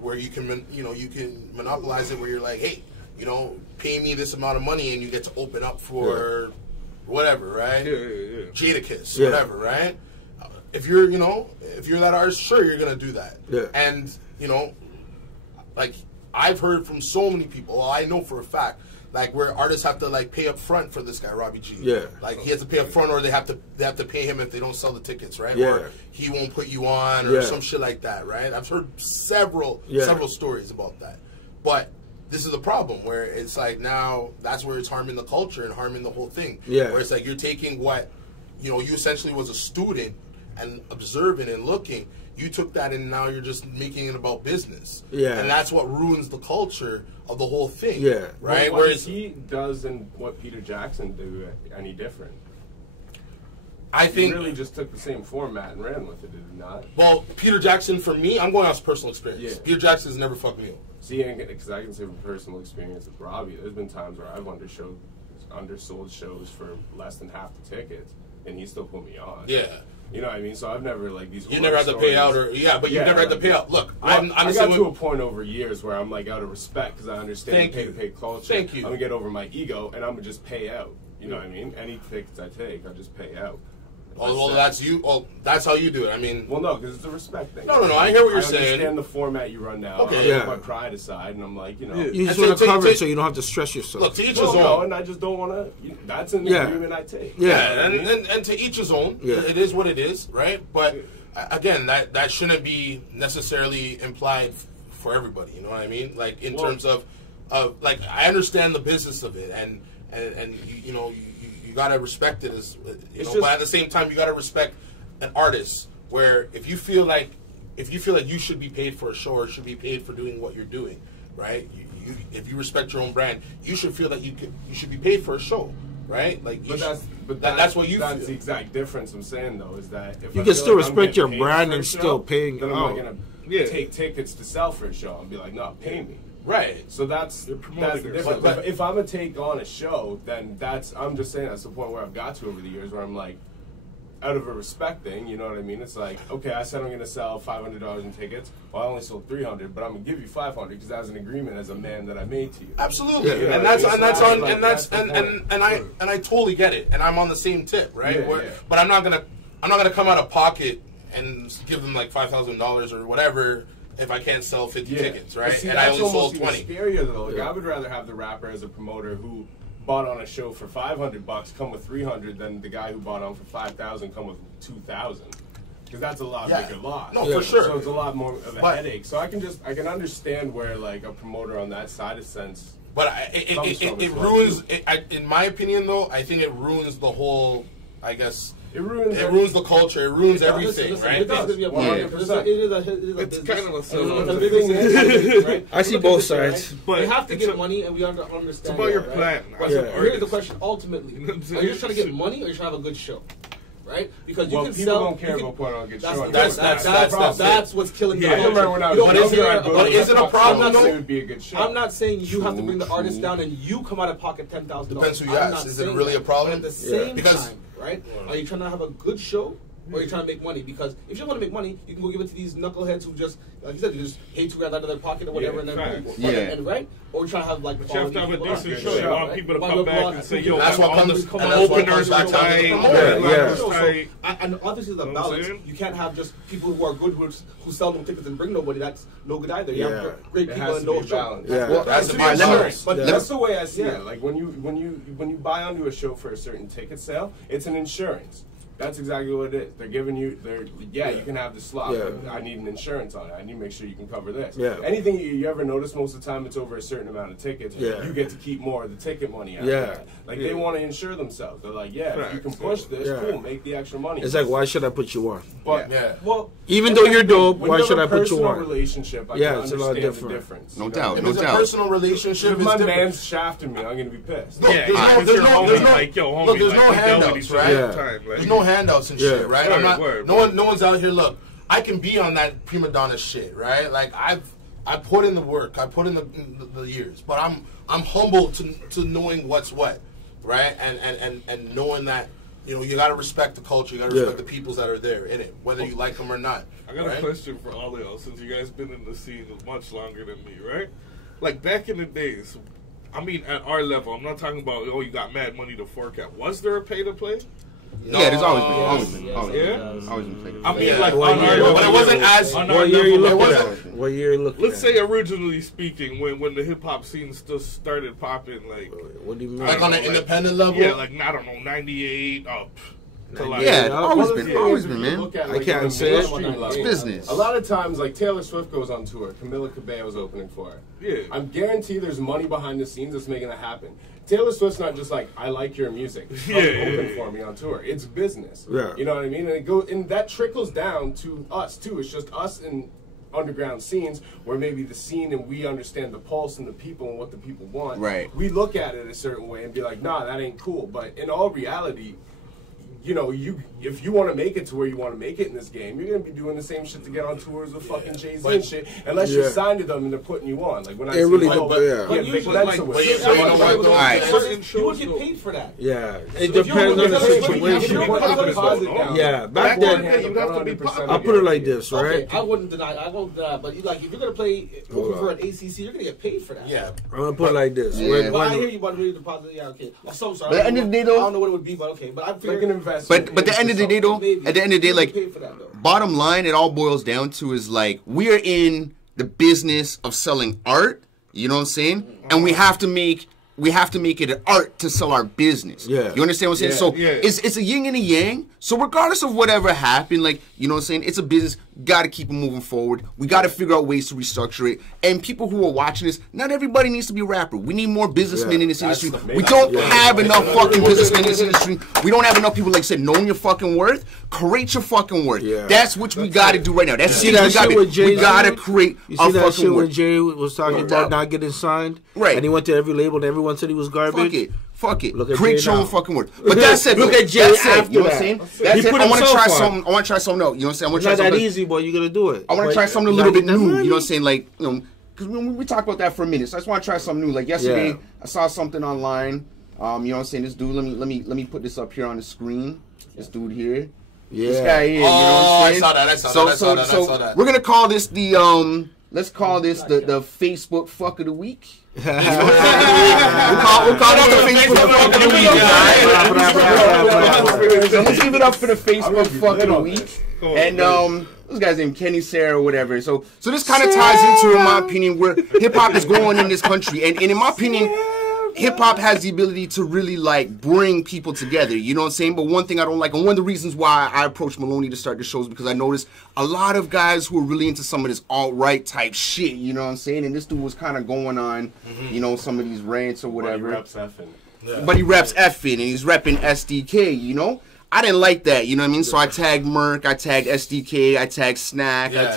where you can, you can monopolize it where you're like, hey, pay me this amount of money and you get to open up for whatever, right? Jadakiss, whatever, right? If you're that artist, sure, you're gonna do that. Yeah. And like I've heard from so many people. Well, I know for a fact, like where artists have to like pay up front for this guy, Robbie G. Yeah. Like he has to pay up front, or they have to pay him if they don't sell the tickets, right? Yeah. Or he won't put you on, or some shit like that, right? I've heard several stories about that. But this is the problem where it's like now that's where it's harming the culture and harming the whole thing. Yeah. Where it's like you're taking what you essentially was a student and observing and looking, you took that and now you're just making it about business. Yeah. And that's what ruins the culture of the whole thing. Yeah. Right? Whereas he does and what Peter Jackson do any different? I think really just took the same format and ran with it, did he not? Well, Peter Jackson, for me, I'm going off personal experience. Yeah. Peter Jackson's never fucked me up. See, because I can say from personal experience with Robbie, there's been times where I've undersold shows for less than half the tickets, and he still put me on. Yeah. You know what I mean? So I've never, like, these... You never had to pay out, or... Yeah, but you never had to pay out. Look, well, I got to a point over years where I'm, like, out of respect, because I understand pay-to-pay culture. Thank you. I'm going to get over my ego, and I'm going to just pay out. You know what I mean? Any tickets I take, I just pay out. Well, that's you. Well, that's how you do it. I mean, well, no, because it's a respect thing. No. I hear what you're saying. I understand the format you run now. Okay, I put my pride aside, and I'm like, you know, you just want to cover it so you don't have to stress yourself. Look, to each his own. And I just don't want to. That's an agreement I take. Yeah, and to each his own. Yeah. It is what it is, right? But again, that shouldn't be necessarily implied for everybody. You know what I mean? Like in terms of like I understand the business of it, and you know. You gotta respect it as you know, but at the same time you gotta respect an artist. Where if you feel like you should be paid for a show or should be paid for doing what you're doing, right? If you respect your own brand, you should feel that you should be paid for a show, right? Like, that's what you. That's feel. The exact difference I'm saying though is that if you can still respect your brand and still paying. Then I'm not gonna take tickets to sell for a show and be like, no, pay me. Right. So that's the difference. But if I'm going to take on a show, then I'm just saying that's the point where I've got to over the years where I'm like, out of a respect thing, you know what I mean? It's like, okay, I said I'm going to sell $500 in tickets. Well, I only sold $300, but I'm going to give you $500 because that was an agreement as a man that I made to you. Absolutely. Yeah. And I totally get it. And I'm on the same tip, right? Yeah, But I'm not gonna come out of pocket and give them like $5,000 or whatever. If I can't sell 50 tickets, right? See, and I only sold 20. Scarier though. Like, I would rather have the rapper as a promoter who bought on a show for $500 come with $300 than the guy who bought on for $5,000 come with $2,000. Because that's a lot bigger loss. No, for sure. So it's a lot more of a headache. So I can understand where like a promoter on that side of sense. But it ruins. In my opinion, though, I think it ruins the whole. I guess. It ruins the culture. It ruins everything, right? It does. It's kind of a thing. Right? I see both sides. But you have to get money, and we understand. It's about your plan. Here's the question: ultimately, are you just trying to get money, or are you trying to have a good show? Right? Because you can people sell. Don't care about putting on a good show. That's what's killing the culture. But is it a problem? It would be a good show. I'm not saying you have to bring the artist down and you come out of pocket $10,000. Depends who you ask. Is it really a problem? At the same time, right? Are you trying to have a good show? Or are you trying to make money? Because if you want to make money, you can go give it to these knuckleheads who just, like you said, you just pay $2,000 out of their pocket or whatever, and then and right? Or try to have like. But you have to have a decent show. You want people to come back and say, "Yo, that's what comes. Openers are tight. And obviously the balance. You can't have just people who are good who sell no tickets and bring nobody. That's no good either. You have great people and no show. That's the way I see it. Like when you buy onto a show for a certain ticket sale, it's an insurance. That's exactly what it is. They're giving you, you can have the slot, but I need an insurance on it. I need to make sure you can cover this. Anything you ever notice, most of the time it's over a certain amount of tickets. You get to keep more of the ticket money out there. Like, they want to insure themselves. They're like, if you can push this, cool, make the extra money. It's like, why should I put you on? But, well, even though you're dope, why should I put you on? Relationship, I can understand the difference. No doubt, If it's a personal relationship, if my man's shafting me, I'm going to be pissed. There's no handouts, right? There's no handouts and shit, right? No one's out here. Look, I can be on that prima donna shit, right? Like I put in the work, I put in the years, but I'm humble to knowing what's what, right? And knowing that you got to respect the culture, you got to respect the peoples that are there in it, whether you like them or not. I got a question for all of y'all, since you guys been in the scene much longer than me, right? Like back in the days, I mean, at our level, I'm not talking about you got mad money to fork out. Was there a pay to play? No, there's always been pay. I mean, like, but it wasn't as. What year you looking at? What year you looking at? Let's say originally speaking, when the hip hop scene still started popping, like. What do you mean? Like on an independent level? Yeah, like I don't know, 98 up. Always been, man. I can't say it. It's business. A lot of times, like Taylor Swift goes on tour. Camila Cabello's opening for her. Yeah. I'm guaranteed there's money behind the scenes that's making that happen. Taylor Swift's not just like, I like your music. Open for me on tour. It's business. Yeah. You know what I mean? And that trickles down to us too. It's just us in underground scenes where maybe the scene and we understand the pulse and the people and what the people want. Right. We look at it a certain way and be like, nah, that ain't cool. But in all reality, you know, if you want to make it to where you want to make it in this game, you're gonna be doing the same shit to get on tours with fucking Jay-Z and shit, unless you're signed to them and they're putting you on. Like when I really you would get paid for that. Yeah, it depends on the situation. Yeah, back then I'll put it like this, right? I wouldn't deny. I won't deny. But if you're gonna play for an ACC, you're gonna get paid for that. Yeah, I'm gonna put it like this. But I hear you about really deposit. Yeah, okay. I'm so sorry. But at the end of the day, though, I don't know what it would be, but okay. But I'm figuring invest. But at the end of the day, though, at the end of the day, like, bottom line, it all boils down to is like we are in the business of selling art. You know what I'm saying? And we have to make it an art to sell our business. Yeah. You understand what I'm saying? It's a yin and a yang. So regardless of whatever happened, like, you know what I'm saying? It's a business. Got to keep it moving forward. We got to figure out ways to restructure it. And people who are watching this, not everybody needs to be a rapper. We need more businessmen in this industry. We don't have enough fucking businessmen in this industry. We don't have enough people, like I said, knowing your fucking worth. Create your fucking worth. Yeah. That's what we got to do right now. That's we got to create you our see that fucking shit worth. when Jay was talking about not getting signed? Right. And he went to every label and everyone said he was garbage. Fuck it. Look at Create Jay your now. own fucking worth. But that's it. Look at Jay after you know what I'm that. saying? That's it. I want to try something. I want to try something else. You know what I'm saying? I want to try It's not that something. easy, boy. You gotta do it. I want to try something a little bit new. You know what I'm saying? Like, you know, because we talked about that for a minute. So I just want to try something new. Like yesterday, I saw something online. You know what I'm saying? This dude. Let me put this up here on the screen. This dude here. Yeah. This guy here. You know what I'm saying? I saw that. We're gonna call this the Let's call this the Facebook fuck of the week. We'll call that the Facebook fuck of the week. So let's give it up for the Facebook fuck of the week. And this guy's named Kenny Sarah or whatever. So this kind of ties into, in my opinion, where hip hop is going in this country. And in my opinion, hip hop has the ability to really like bring people together. You know what I'm saying? But one thing I don't like, and one of the reasons why I approached Maloney to start the show is because I noticed a lot of guys who are really into some of this alt-right type shit. You know what I'm saying? And this dude was kind of going on, you know, some of these rants or whatever. But he reps effing. Yeah. But he reps effing, and he's repping SDK, you know? I didn't like that, you know what I mean? So I tagged Merc, I tagged SDK, I tagged Snack, I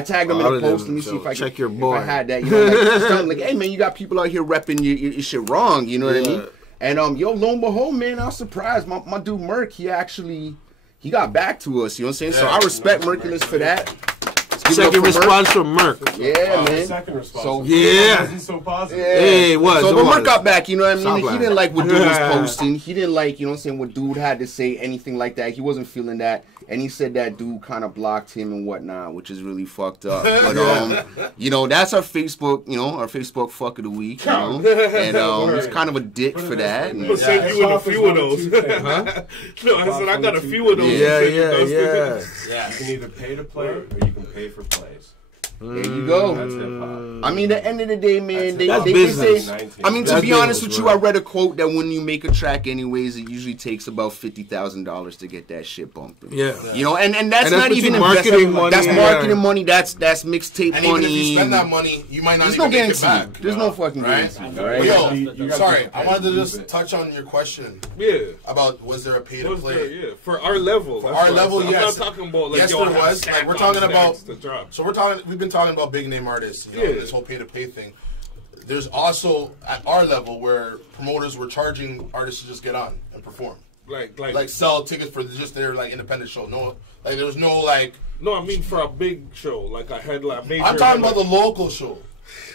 tagged them in the post. Let me see if I check your boy. If I had that, you know, like hey man, you got people out here repping your shit wrong, you know what I mean? And yo, lo and behold, man, I was surprised. My dude Merc, he got back to us, you know what I'm saying? So I respect Merculus for that. Second response from Merc. Yeah, man. Second response. So Wasn't so positive. Hey, it was. So when Merc got back, you know what I mean? Sound He didn't like what dude was posting. He didn't like, you know what I'm saying, what dude had to say, anything like that. He wasn't feeling that. And he said that dude kind of blocked him and whatnot, which is really fucked up. But, you know, that's our Facebook, you know, our Facebook fuck of the week, you know? And he's kind of a dick for that. And, I'll send you in a few of those. No, I said I got a few of those. Yeah. You can either pay to play or you can pay for plays. There you go. That's hip-hop. I mean, at the end of the day, man, they business. say. I mean, to be honest with you, I read a quote that when you make a track, anyways, it usually takes about $50,000 to get that shit bumping. Yeah. You know, and that's not even marketing money. That's marketing money. That's mixtape money. And even if you spend that money, you might not even make it back. There's no fucking guarantee. Right? Yo, sorry, I wanted to just touch on your question. Yeah. About was there a pay to play? For our level. For our level, yes. I'm not talking about like yes, yo, there was. Like we're talking about. So we've been talking about big name artists. You know, this whole pay to pay thing. There's also at our level where promoters were charging artists to just get on and perform. Like sell tickets for just their like independent show. No, like there was no like. No, I mean for a big show, like a headline. Major I'm talking about the local show.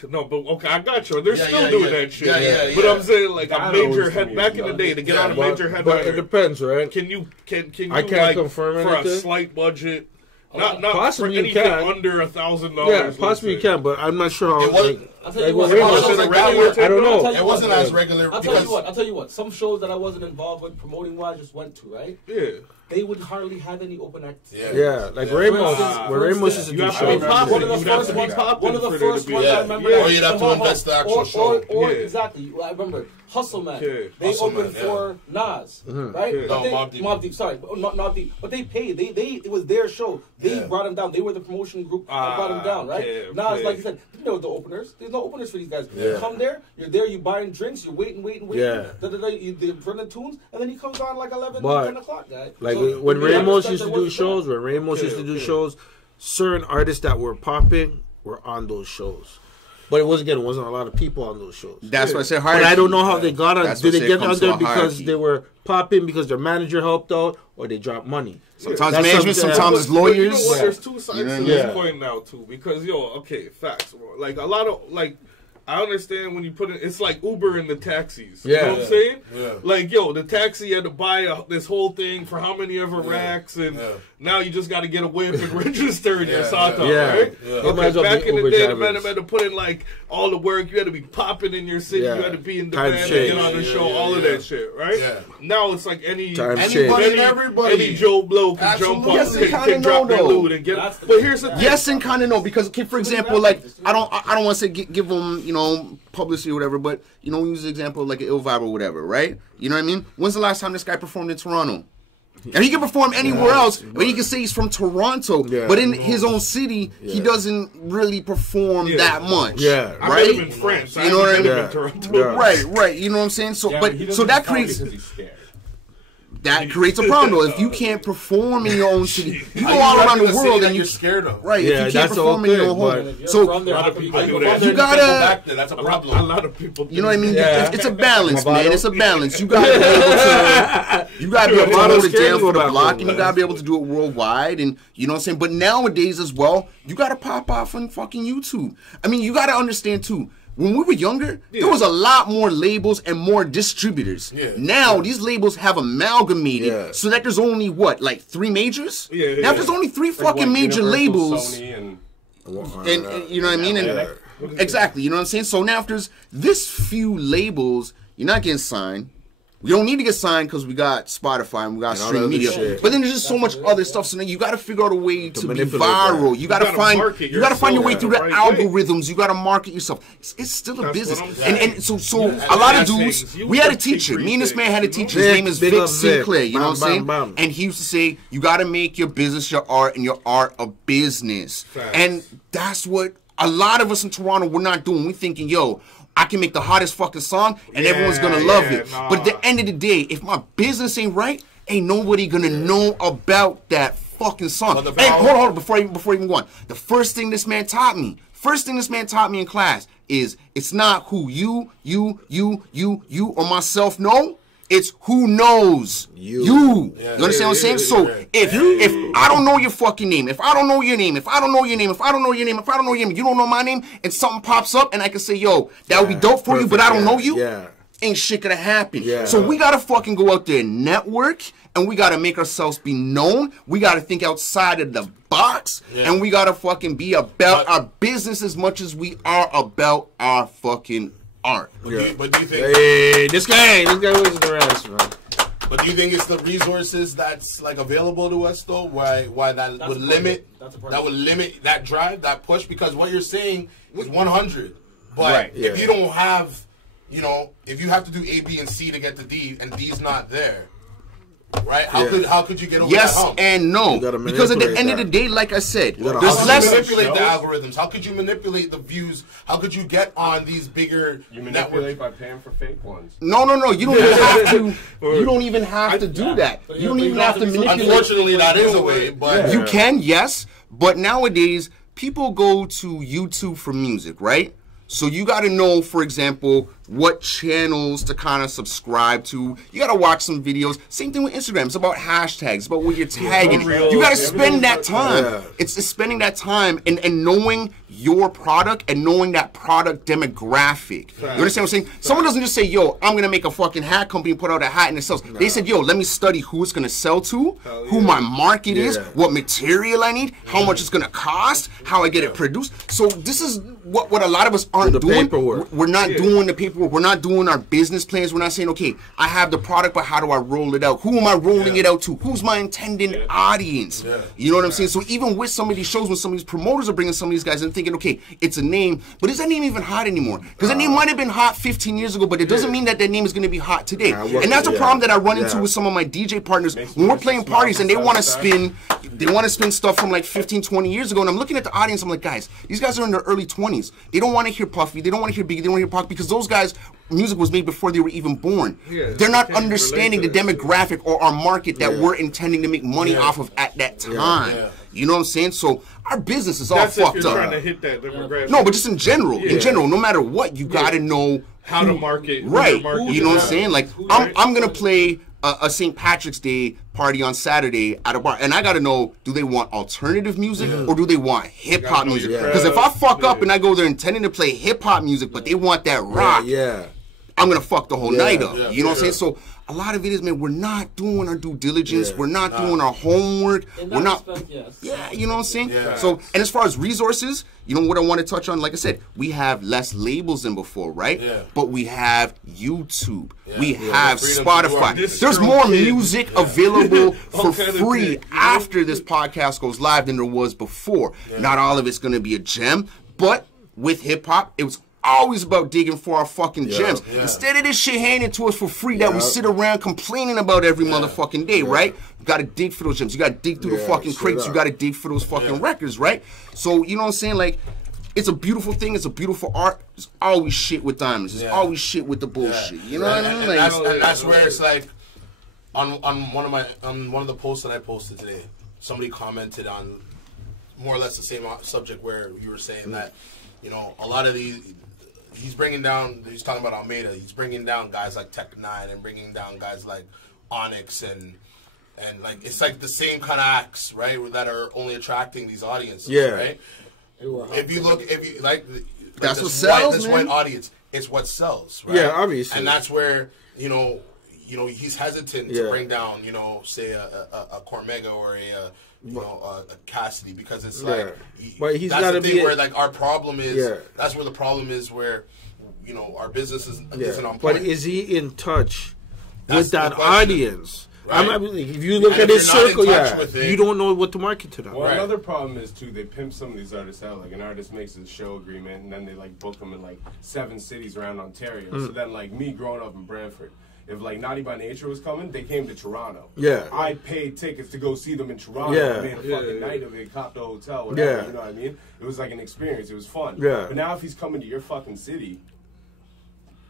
No, but okay, I got you. They're still doing that shit. Yeah. But I'm saying like a major head back in the day to get on a major headliner. But it depends, right? Can you I can't like, confirm for anything. A slight budget? Not possibly for anything under $1,000. Yeah, possibly you can, but I'm not sure how. I'll tell you what. I don't know. It wasn't as regular. I'll tell you what. Some shows that I wasn't involved with promoting wise just went to, right? Yeah. They would hardly have any open acts. Yeah, like Ramos. Where Ramos used to do shows. One of the first ones I remember. Or you'd have to invest the actual show. Or exactly. I remember Hustle Man. They opened for Nas, right? No, Mobb Deep. Sorry, not Deep. But they paid. It was their show. They brought him down. They were the promotion group that brought him down, right? Nas, like you said, there were the openers. There's no openers for these guys. You come there, you're there, you buying drinks, you're waiting. Yeah. You run the tunes, and then he comes on like 11, 10 o'clock, guy. Like when Ramos used to do shows, certain artists that were popping were on those shows. But it wasn't a lot of people on those shows. That's what I said. Hierarchy. But I don't know how they got on. That's Did they get on on there because they were popping because their manager helped out, or they dropped money? Sometimes management, sometimes it's lawyers. You know what? There's two sides to this coin now too, because facts. Like a lot of I understand when you put it, it's like Uber and the taxis. You know what I'm saying? Yeah. Like, the taxi had to buy this whole thing for how many ever racks, and now you just got to get a whip and register in your SATA, right? Yeah. Okay, back in the day, the man had to put in, like, all the work. You had to be popping in your city. You had to be in demand and get on the show, all of that shit, right? Yeah. Now it's like any Joe Blow can jump up and drop their loot and get it. But here's the thing. Yes and kind of no, because, for example, like, I don't want to say give them, publicity or whatever, but we use the example of like an Ill Vibe or whatever, right? You know what I mean? When's the last time this guy performed in Toronto? And he can perform anywhere else, but he can say he's from Toronto. Yeah. But in his own city, he doesn't really perform that much. Yeah, right. I live in France. You know what I mean? In Toronto. Right. You know what I'm saying? So, so that creates. That creates a problem though. If you can't perform in your own city, you go all around the world and you're scared of. Right. Yeah, if you can't perform in your own home. So you gotta. That's a problem. A lot of people. You know what I mean? It's a balance, man. It's a balance. You gotta be able to. You gotta be able to hold it down for the block, and you gotta be able to do it worldwide. And you know what I'm saying. But nowadays as well, you gotta pop off on fucking YouTube. I mean, you gotta understand too. When we were younger, there was a lot more labels and more distributors. Yeah. Now, these labels have amalgamated so that there's only, like 3 majors? Now, there's only 3 fucking major labels. And you know what I mean? And exactly, you know what I'm saying? So now, if there's this few labels, you're not getting signed. We don't need to get signed because we got Spotify and we got stream media. But then there's just so much other stuff. So then you got to figure out a way to be viral. You got to find your way through the algorithms. You got to market yourself. It's still a business. And so a lot of dudes. We had a teacher. Me and this man had a teacher. His name is Vic Sinclair. You know what I'm saying? And he used to say, you got to make your business your art and your art a business. And that's what a lot of us in Toronto we're not doing. We're thinking, I can make the hottest fucking song and everyone's gonna love it. But at the end of the day, if my business ain't right, ain't nobody gonna know about that fucking song. Hey, hold on, before I even go on. The first thing this man taught me in class is it's not who you or myself know. It's who knows you. You understand what I'm saying? So if I don't know your fucking name, if I don't know your name, if I don't know your name, if I don't know your name, if I don't know your name, you don't know my name, and something pops up and I can say, that would be dope for you, but I don't know you, ain't shit gonna happen. So we gotta fucking go out there and network, and we gotta make ourselves be known. We gotta think outside of the box, and we gotta fucking be about our business as much as we are about our fucking art. But do you think this guy was the rest, man. But do you think it's the resources that's like available to us though? Why that would limit that drive, that push? Because what you're saying is 100. But if you don't have, if you have to do A, B, and C to get to D, and D's not there, right? How could you get over that hump? Yes and no. Because at the end of the day, like I said, there's less manipulate the algorithms. How could you manipulate the views? How could you get on these bigger manipulate by paying for fake ones? No. You don't even have to. You don't even have to do that. You don't even have to manipulate. Unfortunately, that is a way. But you can, yes. But nowadays, people go to YouTube for music, right? So you got to know, for example, what channels to kind of subscribe to. You got to watch some videos. Same thing with Instagram. It's about hashtags, about what you're tagging. You got to spend that time. It's spending that time and knowing your product and knowing that product demographic. You understand what I'm saying? Someone doesn't just say, I'm going to make a fucking hat company and put out a hat and it sells. They said, let me study who it's going to sell to, who my market is, what material I need, how much it's going to cost, how I get it produced. So this is what a lot of us aren't doing. We're not doing the paperwork. We're not doing our business plans. We're not saying, okay, I have the product, but how do I roll it out? Who am I rolling it out to? Who's my intended audience? You know what I'm saying? So even with some of these shows, when some of these promoters are bringing some of these guys and thinking, okay, it's a name, but is that name even hot anymore? Because that name might have been hot 15 years ago, but it doesn't mean that that name is going to be hot today. And that's a problem that I run into with some of my DJ partners when we're playing parties and they want to spin stuff from like 15, 20 years ago. And I'm looking at the audience, I'm like, guys, these guys are in their early 20s. They don't want to hear Puffy. They don't want to hear Biggie. They don't want to hear Pac because those guys because music was made before they were even born. They're not understanding the demographic or our market that we're intending to make money off of at that time. You know what I'm saying? So our business is all fucked up. Trying to hit that demographic. No, but just in general, no matter what, you got to know how to market. Right. You know what I'm saying? Like, I'm going to play a St. Patrick's Day party on Saturday at a bar, and I got to know, do they want alternative music or do they want hip-hop music? Because if I fuck up and I go there intending to play hip-hop music, but they want that rock, I'm going to fuck the whole night up. You know what I'm saying? So a lot of it is, man, we're not doing our due diligence. We're not doing our homework. We're not. You know what I'm saying? So, and as far as resources, you know what I want to touch on? Like I said, we have less labels than before, right? But we have YouTube. We have Spotify. There's more music available for free after this podcast goes live than there was before. Not all of it's going to be a gem, but with hip hop, it was always about digging for our fucking gems. Instead of this shit handed to us for free that we sit around complaining about every motherfucking day, right? You gotta dig for those gems. You gotta dig through the fucking crates. You gotta dig for those fucking records, right? So, you know what I'm saying? Like, it's a beautiful thing. It's a beautiful art. There's always shit with diamonds. There's always shit with the bullshit. You know what I mean? Like, and that's where it's like, on one of the posts that I posted today, somebody commented on more or less the same subject where you were saying that, you know, a lot of these, he's talking about Almeida, he's bringing down guys like Tech 9 and bringing down guys like Onyx and like, it's like the same kind of acts, right, that are only attracting these audiences, right? If you like that's what sells, this white audience, it's what sells, right? Yeah, obviously. And that's where, you know, he's hesitant to bring down, you know, say a Cormega or a Cassidy, because it's like, but he's that's the thing where, like, our problem is, that's where the problem is, where, you know, our business isn't on point. But is he in touch with that audience? Right. If you look at his circle, you don't know what to market to them. Well, another problem is, too, they pimp some of these artists out. Like, an artist makes a show agreement, and then they, like, book them in, like, 7 cities around Ontario. So then, like, me growing up in Brantford, if, like, Naughty by Nature was coming, they came to Toronto. I paid tickets to go see them in Toronto. I made a fucking night of it, copped a hotel, whatever, you know what I mean? It was like an experience. It was fun. But now if he's coming to your fucking city,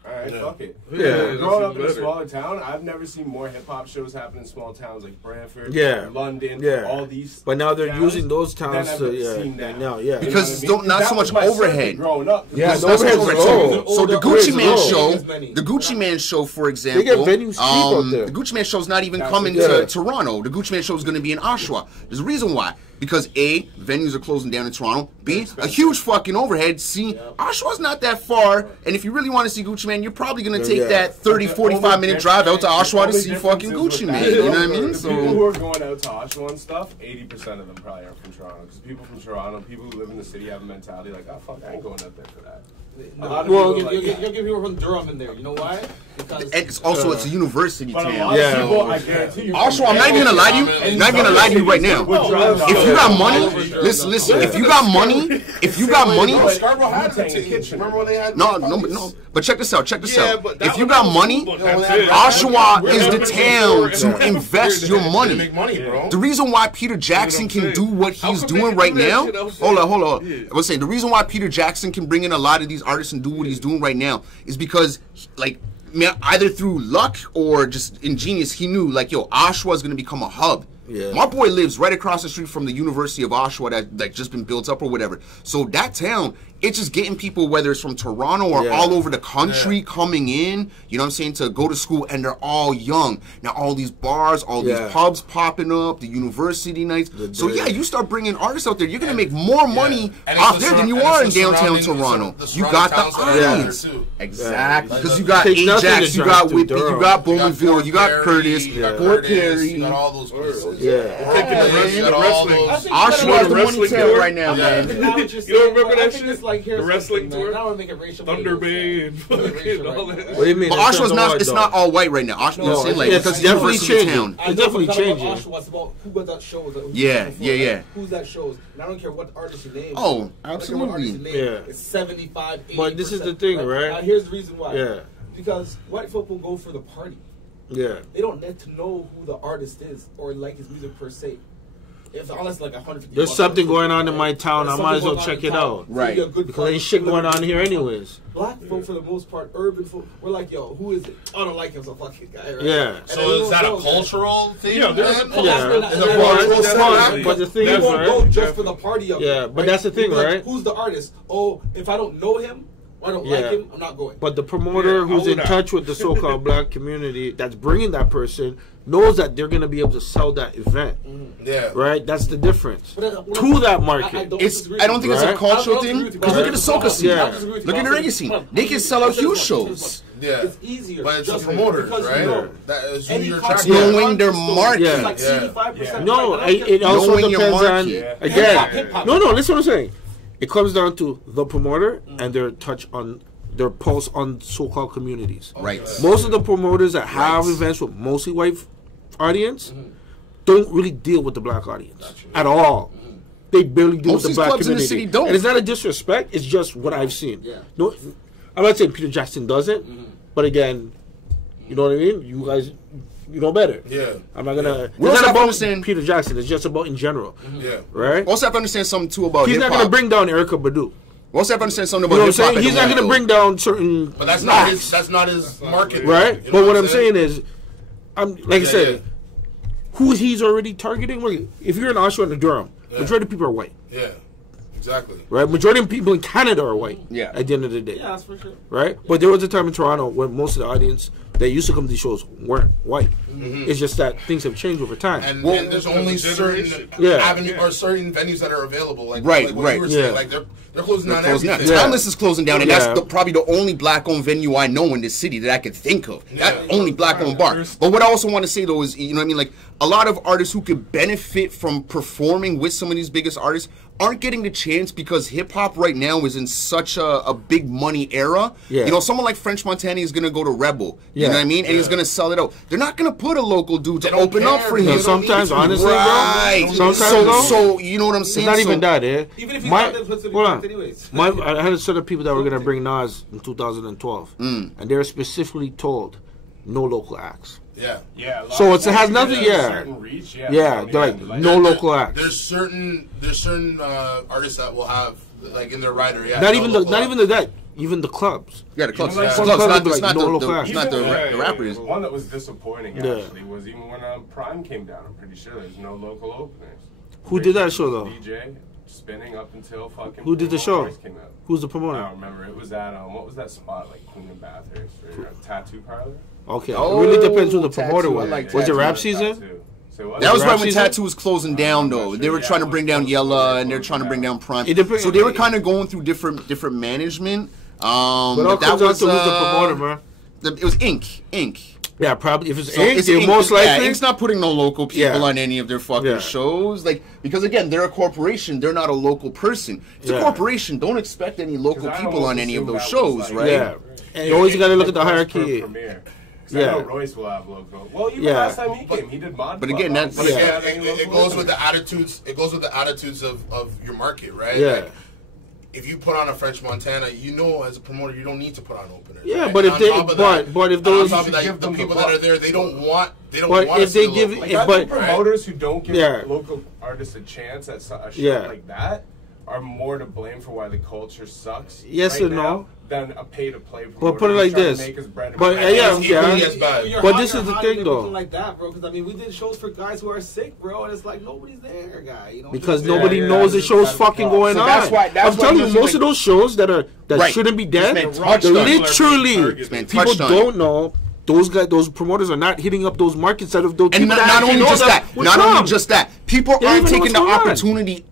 all right, fuck it. Growing up in a smaller town, I've never seen more hip-hop shows happen in small towns like Brantford, London, all these. But now they're using those towns to, because not so much overhead. Growing up, the overhead's low. So the Gucci Mane show, for example, they get venues cheap out there. The Gucci Mane show's not even coming to Toronto. The Gucci Mane show is going to be in Oshawa. There's a reason why. Because A, venues are closing down in Toronto. B, a huge fucking overhead. C, Oshawa's not that far. And if you really want to see Gucci Mane, you're probably going to take that 30, 45-minute drive out to Oshawa to see fucking Gucci Mane. You know what I mean? So people who are going out to Oshawa and stuff, 80% of them probably are from Toronto. Because people from Toronto, people who live in the city have a mentality like, oh, fuck, I ain't going out there for that. You'll get people from Durham in there. You know why? Because it's a university town. I guarantee you. Also, I'm not even gonna lie to you. I'm not gonna lie to you right now. If you got money, listen. If you got money, Scarborough had the kitchen. Remember when they had? No. But check this out. If you got money, Oshawa is the town to invest your money. The reason why Peter Jackson can do what he's doing right now. Hold on. I was saying the reason why Peter Jackson can bring in a lot of these artists and do what he's doing right now is because, like, either through luck or just ingenious, he knew, like, Oshawa is going to become a hub. My boy lives right across the street from the University of Oshawa that, like, just been built up or whatever. So that town, it's just getting people, whether it's from Toronto or all over the country, coming in, you know what I'm saying, to go to school, and they're all young. Now all these bars, all these pubs popping up, the university nights. So you start bringing artists out there, you're going to make more money off there than you are in downtown Toronto. You got the audience. Exactly. Because you got Ajax, you got Whitby, you got Bowmanville, you got Curtis, you got Port Perry. You got all those places. Oshawa's the money town right now, man. You don't remember that shit? Like, the wrestling tour? Now I make it racial. Thunder Bay and fucking all that. What do you mean? But Oshawa's not, it's not all white right now. Oshawa's because it's university town. It's definitely changing. Oshawa's about who got that show. Who's that shows? And I don't care what artist you name. Oh, absolutely. It's 75, 80%. But this is the thing, right? Here's the reason why. Because white folk will go for the party. They don't need to know who the artist is or like his music per se. unless like 150. There's something going on in my town. I might as well check it out. Right. Because ain't shit going on here anyways. Black folk, for the most part, urban folk, we're like, yo, who is it? I don't like him, so fuck this guy. Right? Yeah. So is that a cultural thing? Yeah, there's a but the thing is, won't go just for the party of it. Yeah, but that's the thing, right? Who's the artist? Oh, if I don't know him, I don't like him, I'm not going. But the promoter who's in touch with the so-called black community that's bringing that person knows that they're going to be able to sell that event. Yeah. Right? That's the difference. To that market. I don't think it's a cultural thing. Because look at the soca scene. Yeah. Look at the reggae scene. They can sell out huge shows. Yeah. It's easier. But it's the promoters, right? That is who you're trying to knowing their market. Yeah. Like 75%. No, it also Knowing your depends on, market. again, no, listen what I'm saying. It comes down to the promoter and their touch on their pulse on so-called communities. Right. Most of the promoters that have events with mostly white audience don't really deal with the black audience at all. They barely deal with the black community. In the city don't. And it's not a disrespect. It's just what I've seen. Yeah. No, I'm not saying Peter Jackson doesn't, but again, you know what I mean. You guys, you know better. Yeah. I'm not gonna. We It's also not have to about understand Peter Jackson. It's just about in general. Yeah. Right. Also have to understand something too about He's hip-hop. not gonna bring down Erica Badu. We also have to understand something You know about what I'm hip-hop. saying? He's not going to bring down certain. But that's not his. That's not his market, right? You know But what I'm saying is, like I said, who he's already targeting. If you're in Oshawa and Durham, majority of people are white. Yeah, exactly. Right? Majority of people in Canada are white. Yeah. At the end of the day. Yeah, that's for sure. Right? But there was a time in Toronto when most of the audience that used to come to these shows weren't white. It's just that things have changed over time. And there's only certain avenues or certain venues that are available. Like what you were saying, like they're closing down everything. Timeless is closing down, and that's probably the only black-owned venue I know in this city that I could think of. That only black-owned bar. But what I also want to say though is, you know what I mean, like a lot of artists who could benefit from performing with some of these biggest artists aren't getting the chance because hip-hop right now is in such a big money era. You know, someone like French Montana is going to go to Rebel, you know what I mean? And he's going to sell it out. They're not going to put a local dude to open up for him. Sometimes, honestly, right. Bro. Sometimes, so you know what I'm saying? It's not even that, Even if he's not there, hold on. Anyways. I had a set of people that were going to bring Nas in 2012. And they were specifically told, no local acts. Yeah. So it has nothing. They're like no local acts. There's certain artists that will have like in their rider. Yeah. Not even that. Even the clubs. Yeah, the clubs. It's not the rappers. One that was disappointing actually was even when Prime came down. I'm pretty sure there's no local openers. Who did that show though? DJ spinning up until fucking. Who did the show? Came out. Who's the promoter? I don't remember. It was at what was that spot like Queen and Bathurst or a tattoo parlor? Okay, it really depends who the promoter was. Was it rap season? That was right when Tattoo was closing down, though. They were trying to bring down Yella, and they're trying to bring down Prime. So they were kind of going through different management. But that was who's the promoter, man. It was Inc. Yeah, probably. If it's Inc, most likely. Inc's not putting no local people on any of their fucking shows. Like, because again, they're a corporation. They're not a local person. It's a corporation. Don't expect any local people on any of those shows, right? Yeah. And you always got to look at the hierarchy. I know Royce will have logo. Well, even last time he came, he did mod. But again, that's it goes with the attitudes. It goes with the attitudes of your market, right? Yeah. Like, if you put on a French Montana, you know, as a promoter, you don't need to put on openers. Yeah, right? but if if those the people that are there, they don't want. But if they give, but promoters who don't give local artists a chance at a show like that are more to blame for why the culture sucks. Yes right or no? Than a pay-to-play promoter. But put it like this. But this is the thing, though. Like that, bro. Because I mean, we did shows for guys who are sick, bro, and it's like nobody's there, guy. You know, because nobody knows the show's fucking going on. I'm telling you, most of those shows that shouldn't be dead, literally people don't know. Those promoters are not hitting up those markets out of those. And not only just that, people aren't taking the opportunity.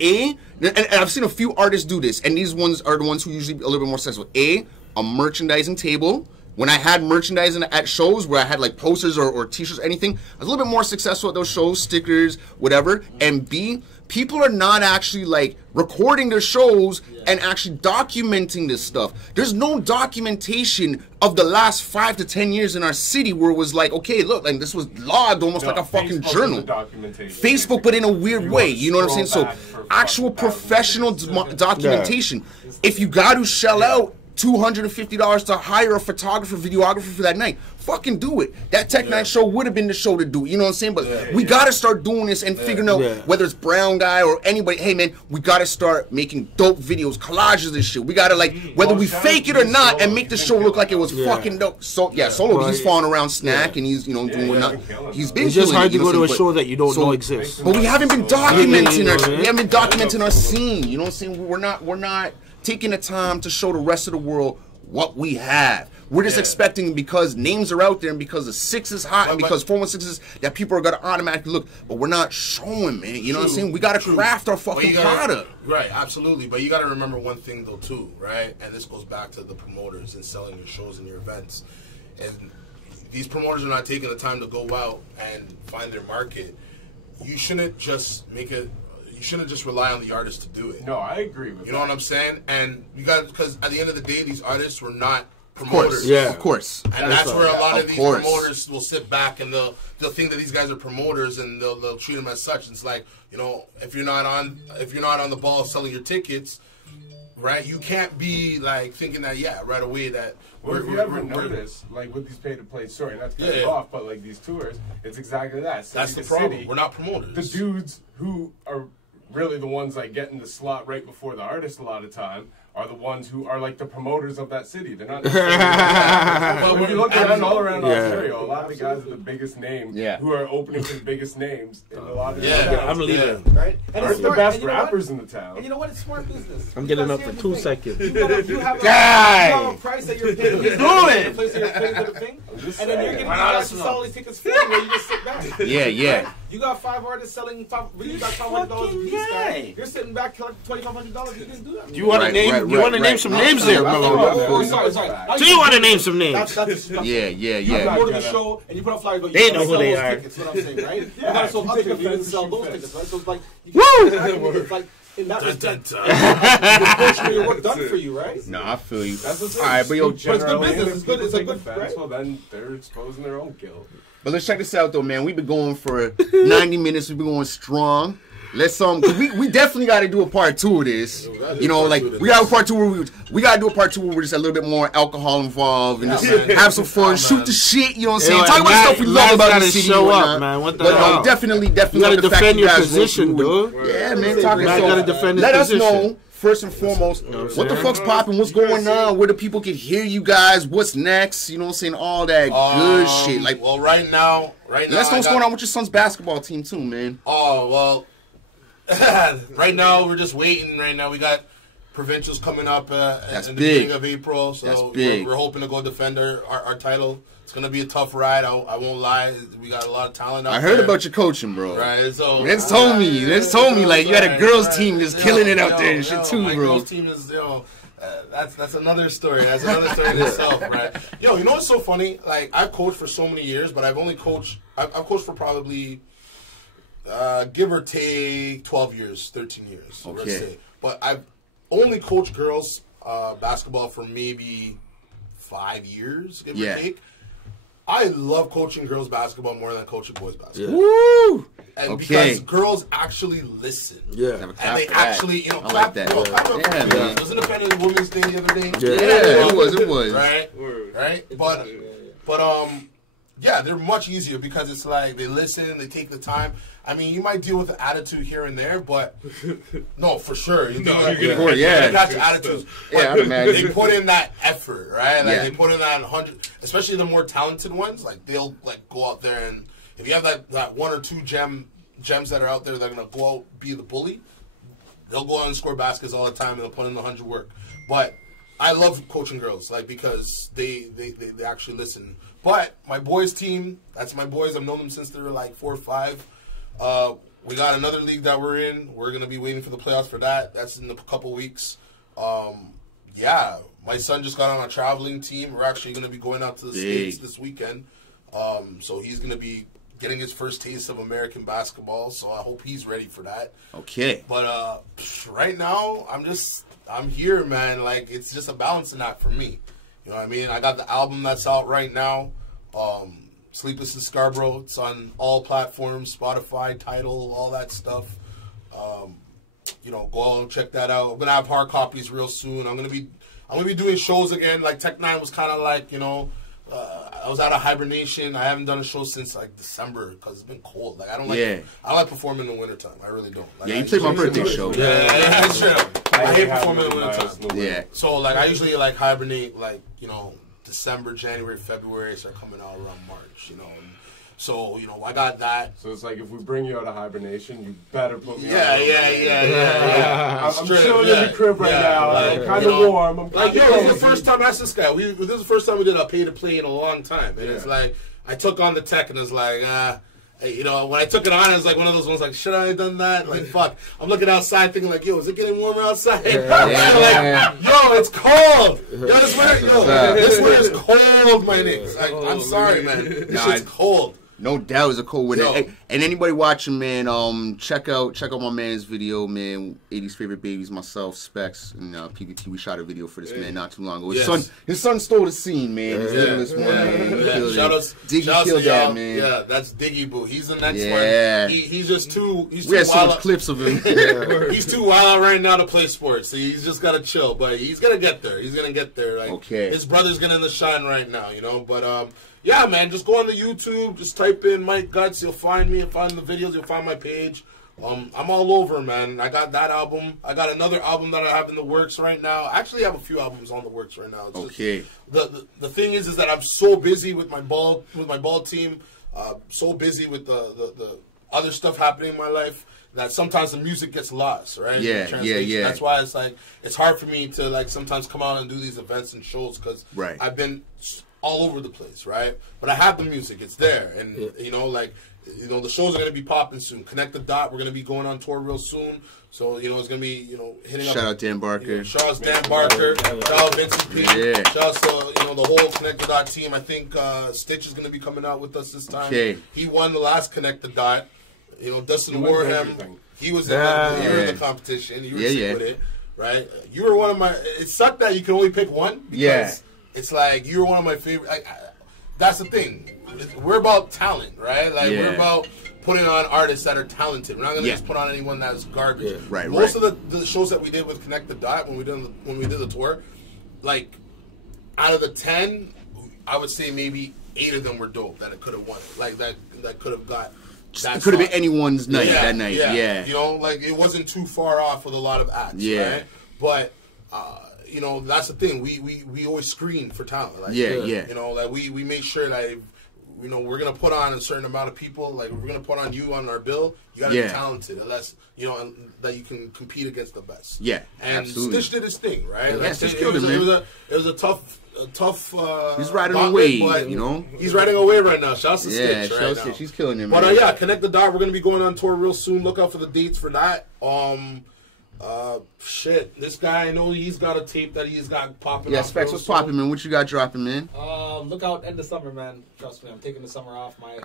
And I've seen a few artists do this, and these ones are the ones who usually be a little bit more successful. A merchandising table. When I had merchandising at shows where I had like posters or t-shirts or anything, I was a little bit more successful at those shows, stickers, whatever. And B, people are not actually like recording their shows and actually documenting this stuff. There's no documentation of the last 5 to 10 years in our city where it was like, okay, look, like this was logged almost like a fucking journal. Facebook, but in a weird way, you know what I'm saying? So actual professional documentation. If you got to shell out $250 to hire a photographer, videographer for that night. Fucking do it. That Tech Night show would have been the show to do. You know what I'm saying? But we got to start doing this and figuring out whether it's Brown Guy or anybody. Hey, man, we got to start making dope videos, collages and shit. We got to, like, whether we fake it or not and make the show look like it was fucking dope. So, Solo, he's falling around Snack and he's, you know, doing whatnot. He's been It's just hard to go to a show that you don't know exists. But we haven't been documenting our scene. You know what I'm saying? We're not taking the time to show the rest of the world what we have. We're just expecting, because names are out there and because the 6 is hot and because 416 is, that people are going to automatically look. But we're not showing, man. You know what I'm saying? We got to craft our fucking product. Right, absolutely. But you got to remember one thing, though, too, right? And this goes back to the promoters and selling your shows and your events. And these promoters are not taking the time to go out and find their market. You shouldn't just you shouldn't just rely on the artist to do it. No, I agree with you know what I'm saying? And you got, because at the end of the day, these artists were not promoters. Of course. And that's where a lot of these promoters will sit back and they'll think that these guys are promoters and they'll treat them as such. And it's like, you know, if you're not on the ball selling your tickets, right? You can't be like thinking that right away that. Well, if you ever notice, like with these pay-to-play, sorry, not to cut it off, but like these tours, it's exactly that. That's the problem. We're not promoters. The dudes who are really the ones like getting the slot right before the artist a lot of time are the ones who are like the promoters of that city. They're not necessarily but when you look around all around Ontario, a lot of the guys are the biggest names who are opening for the biggest names in a lot of I'm leaving. Right? And it's the best rappers in the town. And you know what? It's smart business. I'm getting up for 2 seconds. You have a price that you're paying. The place that you're paying for the thing. And then you're getting guys to sell these tickets for you where you just sit back. Yeah. Right? You got 5 artists selling $500 a piece, guy. You're sitting back collecting $2,500. You didn't do that. You want to name? You want to name some names there, Malone? Sorry. Do you want to name some names? Yeah. You go to the show and you put up flyers, but they know who they are. Tickets, what I'm saying, right? You gotta sell tickets, you didn't sell those tickets, right? So it's like, it's like in that respect, the portion of your work done for you, right? No, I feel you. That's what's all right, but yo, it's good business. It's good. It's a good offense. Well, then they're exposing their own guilt. But let's check this out, though, man. We've been going for 90 minutes. We've been going strong. Let's we definitely got to do a part 2 of this. You know, like we got a part 2 where we got to do a part 2 where we're just a little bit more alcohol involved and just have some fun, shoot the shit. You know what I'm saying? Talk about stuff we love about the city. Show up, man. What the hell? Definitely. You gotta defend your position, dude. Yeah, man. Talking so. Let us know. First and foremost, what the fuck's popping? What's going on? Where the people can hear you guys? What's next? You know what I'm saying? All that good shit. Like, well, right now. Let's know what's going on with your son's basketball team too, man. Oh well, right now we're just waiting. Right now we got provincials coming up in the beginning of April, so we're hoping to go defend our title. It's gonna be a tough ride. I won't lie. We got a lot of talent out there. I heard about your coaching, bro. Right. So Vince told me like you had a girls team just killing it out there and shit too, my bro. Girls team is that's another story. That's another story in itself, right? Yo, you know what's so funny? Like I've coached for so many years, but I've coached for probably give or take 12 years, 13 years. Okay. Let's say. But I've only coached girls basketball for maybe 5 years, give or take. I love coaching girls basketball more than coaching boys basketball. Woo! And because girls actually listen. Yeah. And they actually, you know, I like that. It was Independent Women's Day the other day. Yeah, it was. Right? But yeah, they're much easier because it's like they listen, they take the time. I mean, you might deal with the attitude here and there, but no, for sure. You got your attitudes. Yeah, they put in that effort, right? Like they put in that 100, especially the more talented ones. Like they'll like go out there and if you have that 1 or 2 gems that are out there that are gonna go out be the bully, they'll go out and score baskets all the time and they'll put in the 100 work. But I love coaching girls, like because they actually listen. But my boys team, that's my boys. I've known them since they were like 4 or 5. We got another league that we're in. We're going to be waiting for the playoffs for that. That's in a couple weeks. Yeah, my son just got on a traveling team. We're actually going to be going out to the States this weekend. So he's going to be getting his first taste of American basketball. So I hope he's ready for that. Okay. But right now, I'm here, man. Like, it's just a balancing act for me. You know what I mean? I got the album that's out right now. Sleepless in Scarborough. It's on all platforms, Spotify, Tidal, all that stuff. You know, go out and check that out. I'm gonna have hard copies real soon. I'm I'm gonna be doing shows again. Like Tech 9 was kind of like, you know, I was out of hibernation. I haven't done a show since like December because it's been cold. Like I don't like, I like performing in the wintertime. I really don't. Like, you played my birthday show. Yeah, that's true. I hate performing in the wintertime. Yeah. So like I usually like hibernate like, you know, December, January, February, start coming out around March, you know. So, you know, I got that. So it's like if we bring you out of hibernation, you better put me out. Yeah. I'm chilling in the crib right now. Like, kind of warm. Like, yo, this is the first time, that's this guy. This is the first time we did a pay-to-play in a long time. And it's like, I took on the tech and it's like, you know, when I took it on, it was like one of those ones like, should I have done that? Like, fuck. I'm looking outside thinking like, yo, is it getting warmer outside? Like, yo, it's cold. Yo, this winter is cold, my niggas. Like, I'm sorry, man. This shit's cold. No doubt, it's a cold winter. And anybody watching, man, check out my man's video, man. 80's favorite babies, myself, Specs, and PVT. We shot a video for this man not too long ago. His son stole the scene, man. He's doing this one, man. Shout out Diggy killed that, man. Yeah, that's Diggy Boo. He's the next one. He's just too. We had so much clips of him. He's too wild right now to play sports. So he's just gotta chill, but he's gonna get there. He's gonna get there. Like, his brother's getting the shine right now, you know. But yeah, man, just go on the YouTube, just type in Mike Guts, you'll find me, you'll find the videos, you'll find my page. I'm all over, man. I got that album. I got another album that I have in the works right now. I actually have a few albums on the works right now. It's just, the thing is that I'm so busy with my ball team, so busy with the other stuff happening in my life that sometimes the music gets lost, right? Yeah. That's why it's like it's hard for me to like sometimes come out and do these events and shows because I've been all over the place, right? But I have the music; it's there, and you know, like, you know, the shows are gonna be popping soon. Connect the Dot, we're gonna be going on tour real soon, so you know, it's gonna be, you know, hitting up. Shout out Dan Barker. You know, shout out Dan Barker. Shout out Vincent P. Shout out to, you know, the whole Connect the Dot team. I think Stitch is gonna be coming out with us this time. He won the last Connect the Dot. You know, Dustin Warham. He was in the competition. You were sick with it, right? You were one of my. It sucked that you could only pick one. Because it's like you're one of my favorite. That's the thing. We're about talent, right? Like we're about putting on artists that are talented. We're not gonna just put on anyone that's garbage. Most of the shows that we did with Connect the Dot when we did the tour, like out of the 10, I would say maybe 8 of them were dope that it could have won. Like that could have got. It could have been anyone's night that night. Yeah. You know, like it wasn't too far off with a lot of acts. Right? But you know, that's the thing. We always screen for talent. Like, you know, like we make sure that, you know, we're gonna put on a certain amount of people. Like, we're gonna put on you on our bill. You gotta be talented, unless, you know, and that you can compete against the best. Yeah, and absolutely. Stitch did his thing, right? Yeah, Like, it was a tough. He's riding away, you know. He's riding away right now. Shouts to Stitch right now. Stitch. He's killing him. But yeah, Connect the Dot. We're gonna be going on tour real soon. Look out for the dates for that. Shit, this guy, I know he's got a tape that he's got popping. Yeah, Specs, what's popping, man? What you got dropping, man? Look out end of summer, man. Trust me, I'm taking the summer off. My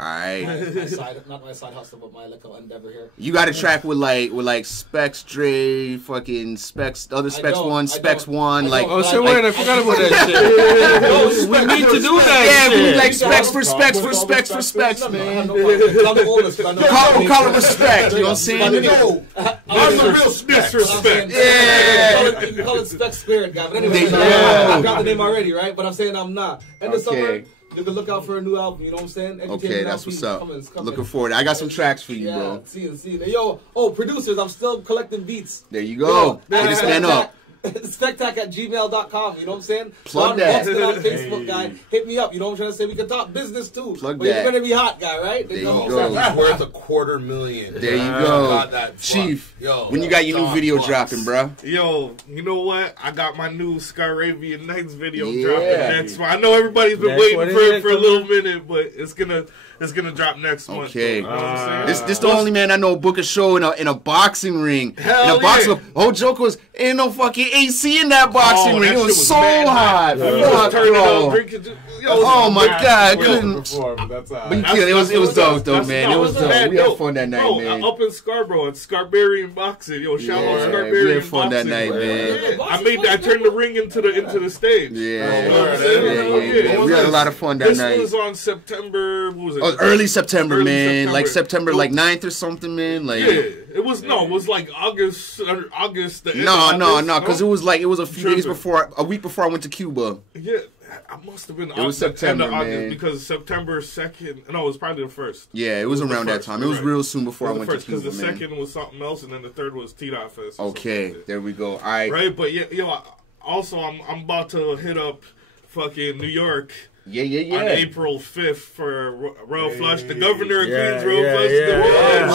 side, not my side hustle, but my little endeavor here. You got a track with like Specs, Dre, fucking Specs, other Specs one, Specs one, like. Oh, so wait, I forgot about that shit. We need to do that. Yeah, we need like Specs for Specs for Specs for Specs, man. Call it respect. You know what I'm saying? I'm the real Specs. Yeah. You can call it Specs Squared, guy. But anyway, I got the name already, right? But I'm saying I'm not. End of summer, you can look out for a new album. You know what I'm saying? Okay, that's what's up. Looking forward. I got some tracks for you, bro. See. Yo, producers, I'm still collecting beats. There you go. Hit this man up. Spectac@gmail.com, you know what I'm saying? Plug that. On Facebook, guy. Hit me up. You know what I'm trying to say? We can talk business too. Plug but that. You're gonna be hot, guy, right? There you go. He's worth $250,000. There you go. Chief, when you got your new video dropping, bro? Yo, you know what? I got my new Sky Arabian Nights video dropping next month. I know everybody's been waiting for a little minute, but it's gonna drop next month. Okay. This the only man I know book a show in a boxing ring. Hell Oh, joke was ain't no fucking AC in that boxing ring. It was so hot. Turn it up, drink it. Oh my God, couldn't. Before, but that's but you killed it. It was dope though, man. It was dope. We had fun that night, man. Up in Scarborough at Scarbarian Boxing. Yo, shout out Scarbarian Boxing. We had fun that night, man. I turned the ring into the stage. Yeah. We had a lot of fun that night. This was on September. What was it? Oh, early September, man. Like September, like 9th or something, man. Like it was like August. No, because it was a few days before, a week before I went to Cuba. Yeah, I must have been. It was September, man. Because September 2nd. No, it was probably the 1st. Yeah, it was around that time. It was real soon before I went to Cuba, because the 2nd was something else, and then the 3rd was T-Dot Fest. Okay, there we go. All right. Right, but also I'm about to hit up fucking New York. Yeah. On April 5th for Royal Flush. The governor of Queens, Royal Flush.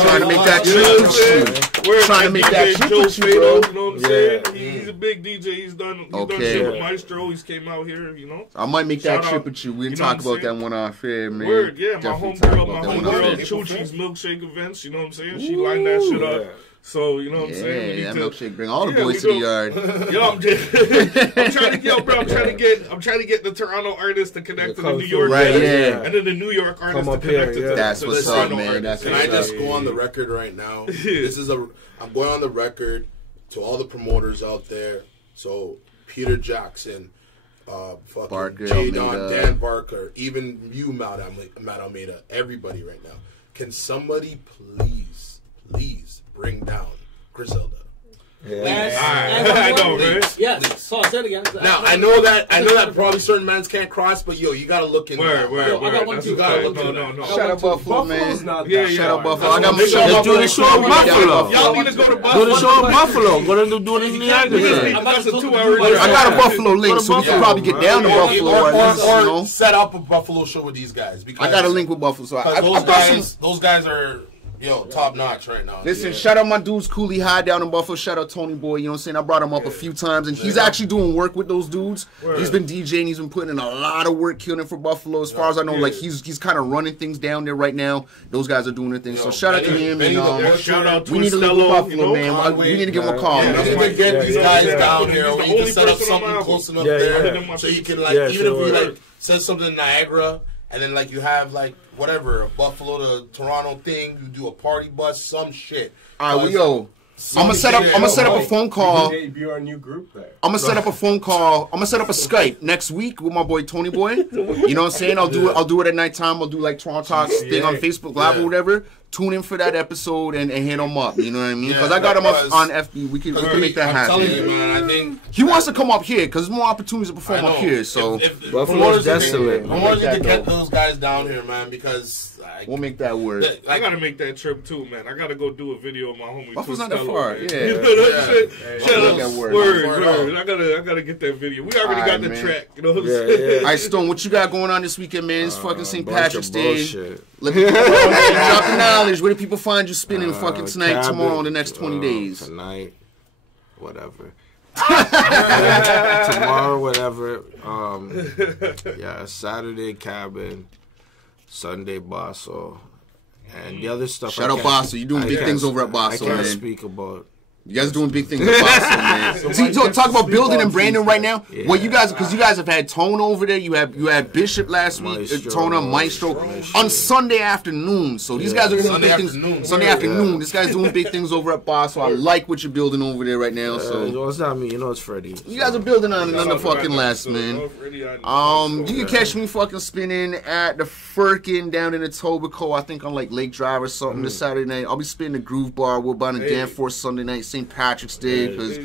Trying to make that trip with you. Trying to make that trip with you, bro. You know what I'm saying? He's a big DJ. He's done shit with Maestro. He's came out here, you know. I might make that trip with you. We can talk about that one off here, man. Word, yeah. My homegirl, Chuchi's milkshake events, you know what I'm saying? She lined that shit up. So, you know what I'm saying? Yeah, that milkshake bring all the boys to the yard. I'm trying to get the Toronto artists to connect to the New York artists. And then the New York artists to connect to That's what's up, man. Can I just go on the record right now? I'm going on the record to all the promoters out there. So, Peter Jackson, fucking J. Don, Dan Barker, even you, Matt Almeida, everybody right now. Can somebody please bring down Griselda? I know, man. Yes. So I said again. Now I know that probably certain mans can't cross, but yo, you gotta look in there. I got one too. No. Shout out Buffalo, man. Shout out Buffalo. I got let's do the show in Buffalo. Y'all need to go to Buffalo. Do the show in Buffalo. Go do it in Niagara. That's a 2-hour. I got a Buffalo link, so we can probably get down to Buffalo. Or set up a Buffalo show with these guys. Because I got a link with Buffalo, so those guys are. Yo, top notch right now. Listen, shout out my dudes Cooley High down in Buffalo. Shout out Tony Boy, you know what I'm saying? I brought him up a few times, and he's actually doing work with those dudes. He's been DJing, he's been putting in a lot of work killing for Buffalo. As far as I know, like he's kind of running things down there right now. Those guys are doing their thing. So shout out to him. And shout out to we need to link with Buffalo, man. We need to give him a call. We need to get these guys down here. We need to set up something close enough there so you can, like, even if we like said something in Niagara. And then, like, you have, like, whatever, a Buffalo to Toronto thing. You do a party bus, some shit. All right, I'm gonna set up a phone call. Debut our new group there. I'm gonna set up a phone call. I'm gonna set up a Skype next week with my boy Tony Boy. You know what I'm saying? I'll do it at nighttime. I'll do like Turono Talks thing on Facebook Live or whatever. Tune in for that episode and hit him up. You know what I mean? Because I got him up on FB. We can make that happen. I'm telling you, man. I think he wants to come up here because there's more opportunities to perform up here. So Buffalo's desolate. I want to get those guys down here, man, because we'll make that work. I gotta make that trip too, man. I gotta go do a video of my homie. Buffalo's not that far. You know what I'm saying? Word. I gotta get that video. We already got the track. You know what I'm saying? All right, Stone, what you got going on this weekend, man? It's fucking St. Patrick's Day. Let me drop the knowledge. Where do people find you spinning fucking tonight, tomorrow, in the next 20 days? Tonight, whatever. Tomorrow, whatever. Saturday, Cabin. Sunday, Basso. And the other stuff. Shout out Basso. You're doing big things over at Basso, man. I can't speak about. You guys are doing big things at Basso, man. See, talk about building and branding right now. Yeah. Well, you guys, because you guys have had Tone over there. You had Bishop last week. Tone, Maestro on Sunday afternoon. So these guys are doing big things. Sunday afternoon. This guy's doing big things over at Basso. I like what you're building over there right now. So it's not me. You know it's Freddie. You guys are building on another fucking last, man. You can catch me fucking spinning at the Firkin down in Etobicoke. I think on like Lake Drive or something this Saturday night. I'll be spinning the Groove Bar. We're about to Danforth Sunday night. St. Patrick's Day, because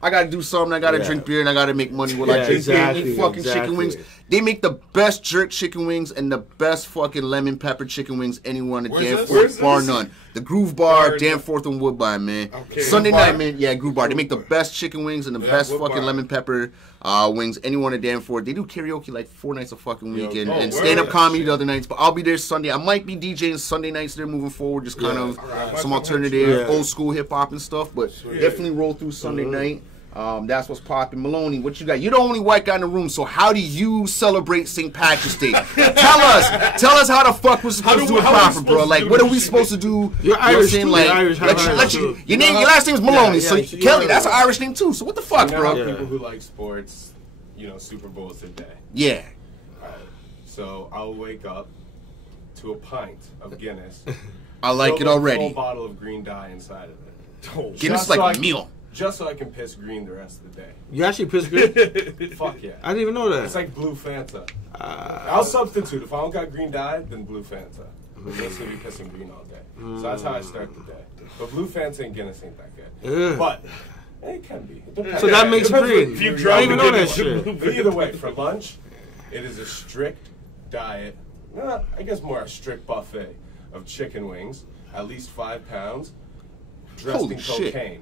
I gotta do something. I gotta drink beer and I gotta make money while I drink beer and eat fucking chicken wings. They make the best jerk chicken wings and the best fucking lemon pepper chicken wings anywhere in the Danforth, bar none. The Groove Bar, Danforth and Woodbine, man. Sunday night, man. Yeah, Groove Bar. They make the best chicken wings and the best fucking lemon pepper wings anywhere in the Danforth. They do karaoke like 4 nights a fucking week and stand-up comedy the other nights. But I'll be there Sunday. I might be DJing Sunday nights there moving forward, just kind of some alternative old school hip hop and stuff. But definitely roll through Sunday night. That's what's popping. Maloney, what you got? You're the only white guy in the room, so how do you celebrate St. Patrick's Day? Tell us how the fuck we're supposed to do it proper, bro. Like, what are we supposed to do? You're Irish, your last name's Maloney, so Kelly, that's an Irish name too. So what the fuck, bro? People who like sports, Super Bowl's today. Yeah. So I'll wake up to a pint of Guinness. I like it already. A full bottle of green dye inside of it. Oh, Guinness like a meal. Just so I can piss green the rest of the day. You actually piss green? Fuck yeah. I didn't even know that. It's like blue Fanta. I'll substitute. If I don't got green dye, then blue Fanta. I'm just going to be pissing green all day. So that's how I start the day. But blue Fanta and Guinness ain't that good. But it can be. So that makes green. If you I didn't even know that shit. Either way, for lunch, it is a strict diet. I guess more a strict buffet of chicken wings, at least 5 pounds, dressed in cocaine.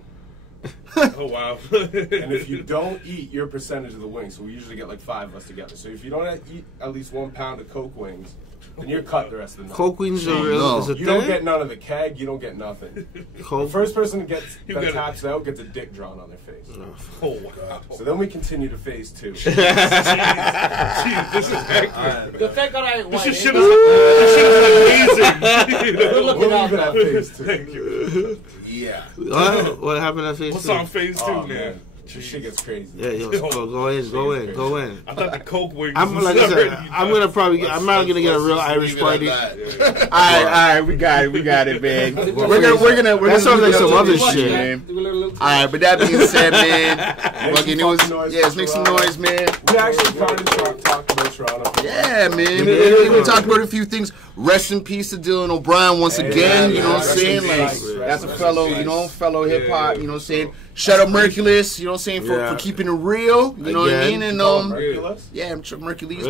Oh wow! And if you don't eat your percentage of the wings, so we usually get like 5 of us together. So if you don't eat at least 1 pound of coke wings, then you're cut the rest of the night. Coke wings are real. You don't get none of the keg. You don't get nothing. The first person that taps out gets a dick drawn on their face. Oh wow! So then we continue to phase 2. Jeez, this is accurate. The fact that I this shit is amazing. We're looking out at phase 2. Thank you. Yeah. What happened at phase 2? What's on phase 2 now? This shit gets crazy. Yeah, yo, go in. I thought the coke wings. I'm not gonna get a real Irish party. All right, we got it, man. We're gonna. That sounds like some other shit, man. All right, but that being said, man, let's make some noise, man. We actually kind of talked about Toronto. Yeah, man. We talked about a few things. Rest in peace to Dylan O'Brien once again. You know what I'm saying? Like that's a fellow hip hop. You know what I'm saying? Shout out Merculus, you know what I'm saying, for keeping it real, you know what I mean? And Merculus? Yeah, I'm sure Merculus.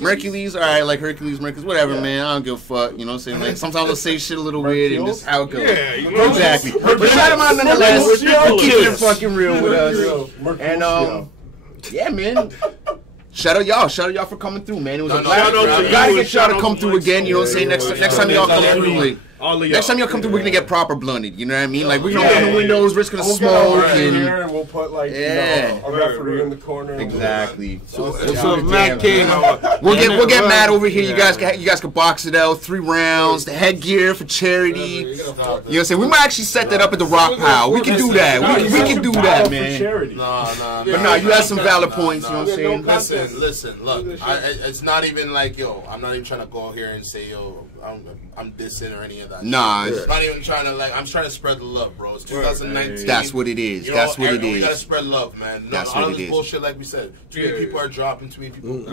Merculus, alright, like Hercules, whatever, man. I don't give a fuck, you know what I'm saying? Like sometimes I'll say shit a little weird and just how it goes. Yeah, exactly. But shout him out nonetheless. Keeping it fucking real with us. And yeah, man. Shout out y'all for coming through, man. It was a blast. Gotta get y'all to come through again, you know what I'm saying? Next time y'all come through, like, next time y'all come through, we're gonna get proper blunted, you know what I mean? Like, we're gonna open the windows, we're just gonna smoke, and we'll put, like, a referee in the corner. Exactly. So Matt came. We'll get Matt over here. You guys can box it out. 3 rounds, the headgear for charity. You know what I'm saying? We might actually set that up at the Rock Pile. We can do that. We can do that, man. Nah. But nah, you have some valid points, you know what I'm saying? Listen, look, it's not even like, yo, I'm not even trying to go here and say, yo, I'm dissing or any of that. Nah, it's not even trying to, like, I'm trying to spread the love, bro. It's 2019. That's what it is. That's what it is. We gotta spread love, man. That's what it is. Bullshit, like we said. Too many people are dropping. Too many people.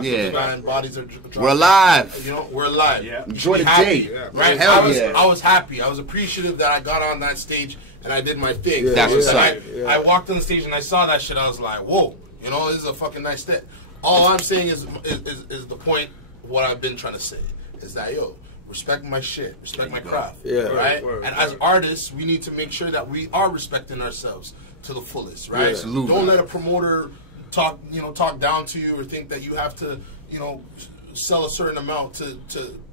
Bodies are dropping. We're alive. You know, we're alive. Yeah. Enjoy the day. Right? I was happy. I was appreciative that I got on that stage and I did my thing. That's what's up. I walked on the stage and I saw that shit. I was like, whoa. You know, this is a fucking nice step. All I'm saying is the point. What I've been trying to say is that, yo, respect my shit, respect my craft, right? And as artists, we need to make sure that we are respecting ourselves to the fullest, right? Absolutely. Don't let a promoter talk down to you or think that you have to, sell a certain amount to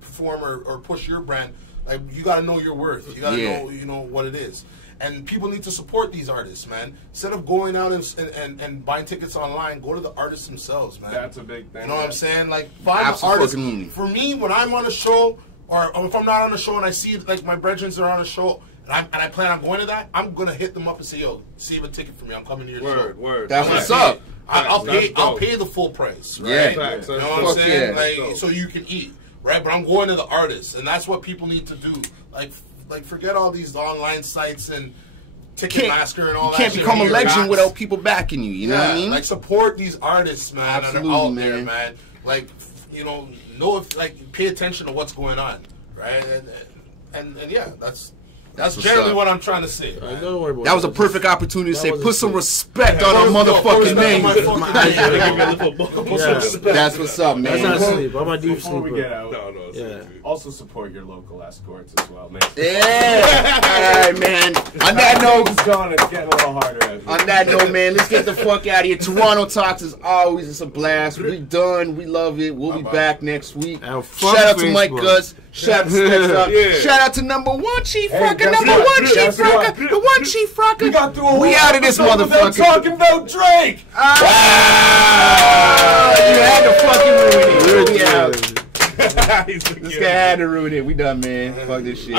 perform or push your brand. Like, you got to know your worth. You got to know, what it is. And people need to support these artists, man. Instead of going out and buying tickets online, go to the artists themselves, man. That's a big thing. You know what I'm saying? Like, find an artist. For me, when I'm on a show, or if I'm not on a show and I see, like, my brethren are on a show, and I plan on going to that, I'm going to hit them up and say, yo, save a ticket for me. I'm coming to your show. That's what's up. I'll pay the full price, right? Yeah. You know what I'm saying? Like, so you can eat, right? But I'm going to the artists, and that's what people need to do. Like forget all these online sites and Ticketmaster and all that. You can't become a legend without people backing you. You know what I mean? Like, support these artists, man. Absolutely, that are out there, man. Like, know if, like, pay attention to what's going on, right? And yeah, that's generally what I'm trying to say. That was a perfect opportunity to say, put some respect on our motherfucking name. That's what's up, man. That's not sleep. I'm a deep Before we sleeper. get out, also support your local escorts as well, man. Yeah. All right, man. On that note, it's getting a little harder. On that note, man, let's get the fuck out of here. Toronto Talks is always a blast. We done. We love it. We'll be back next week. Shout out to Mike Gus. Shout out to number 1 Chief Rocker. Number 1 Chief Rocker. The 1 Chief Rocker. We out of this motherfucker. Talking about Drake. You had to fucking ruin it. We out. This guy had to ruin it. We done, man. Fuck this shit.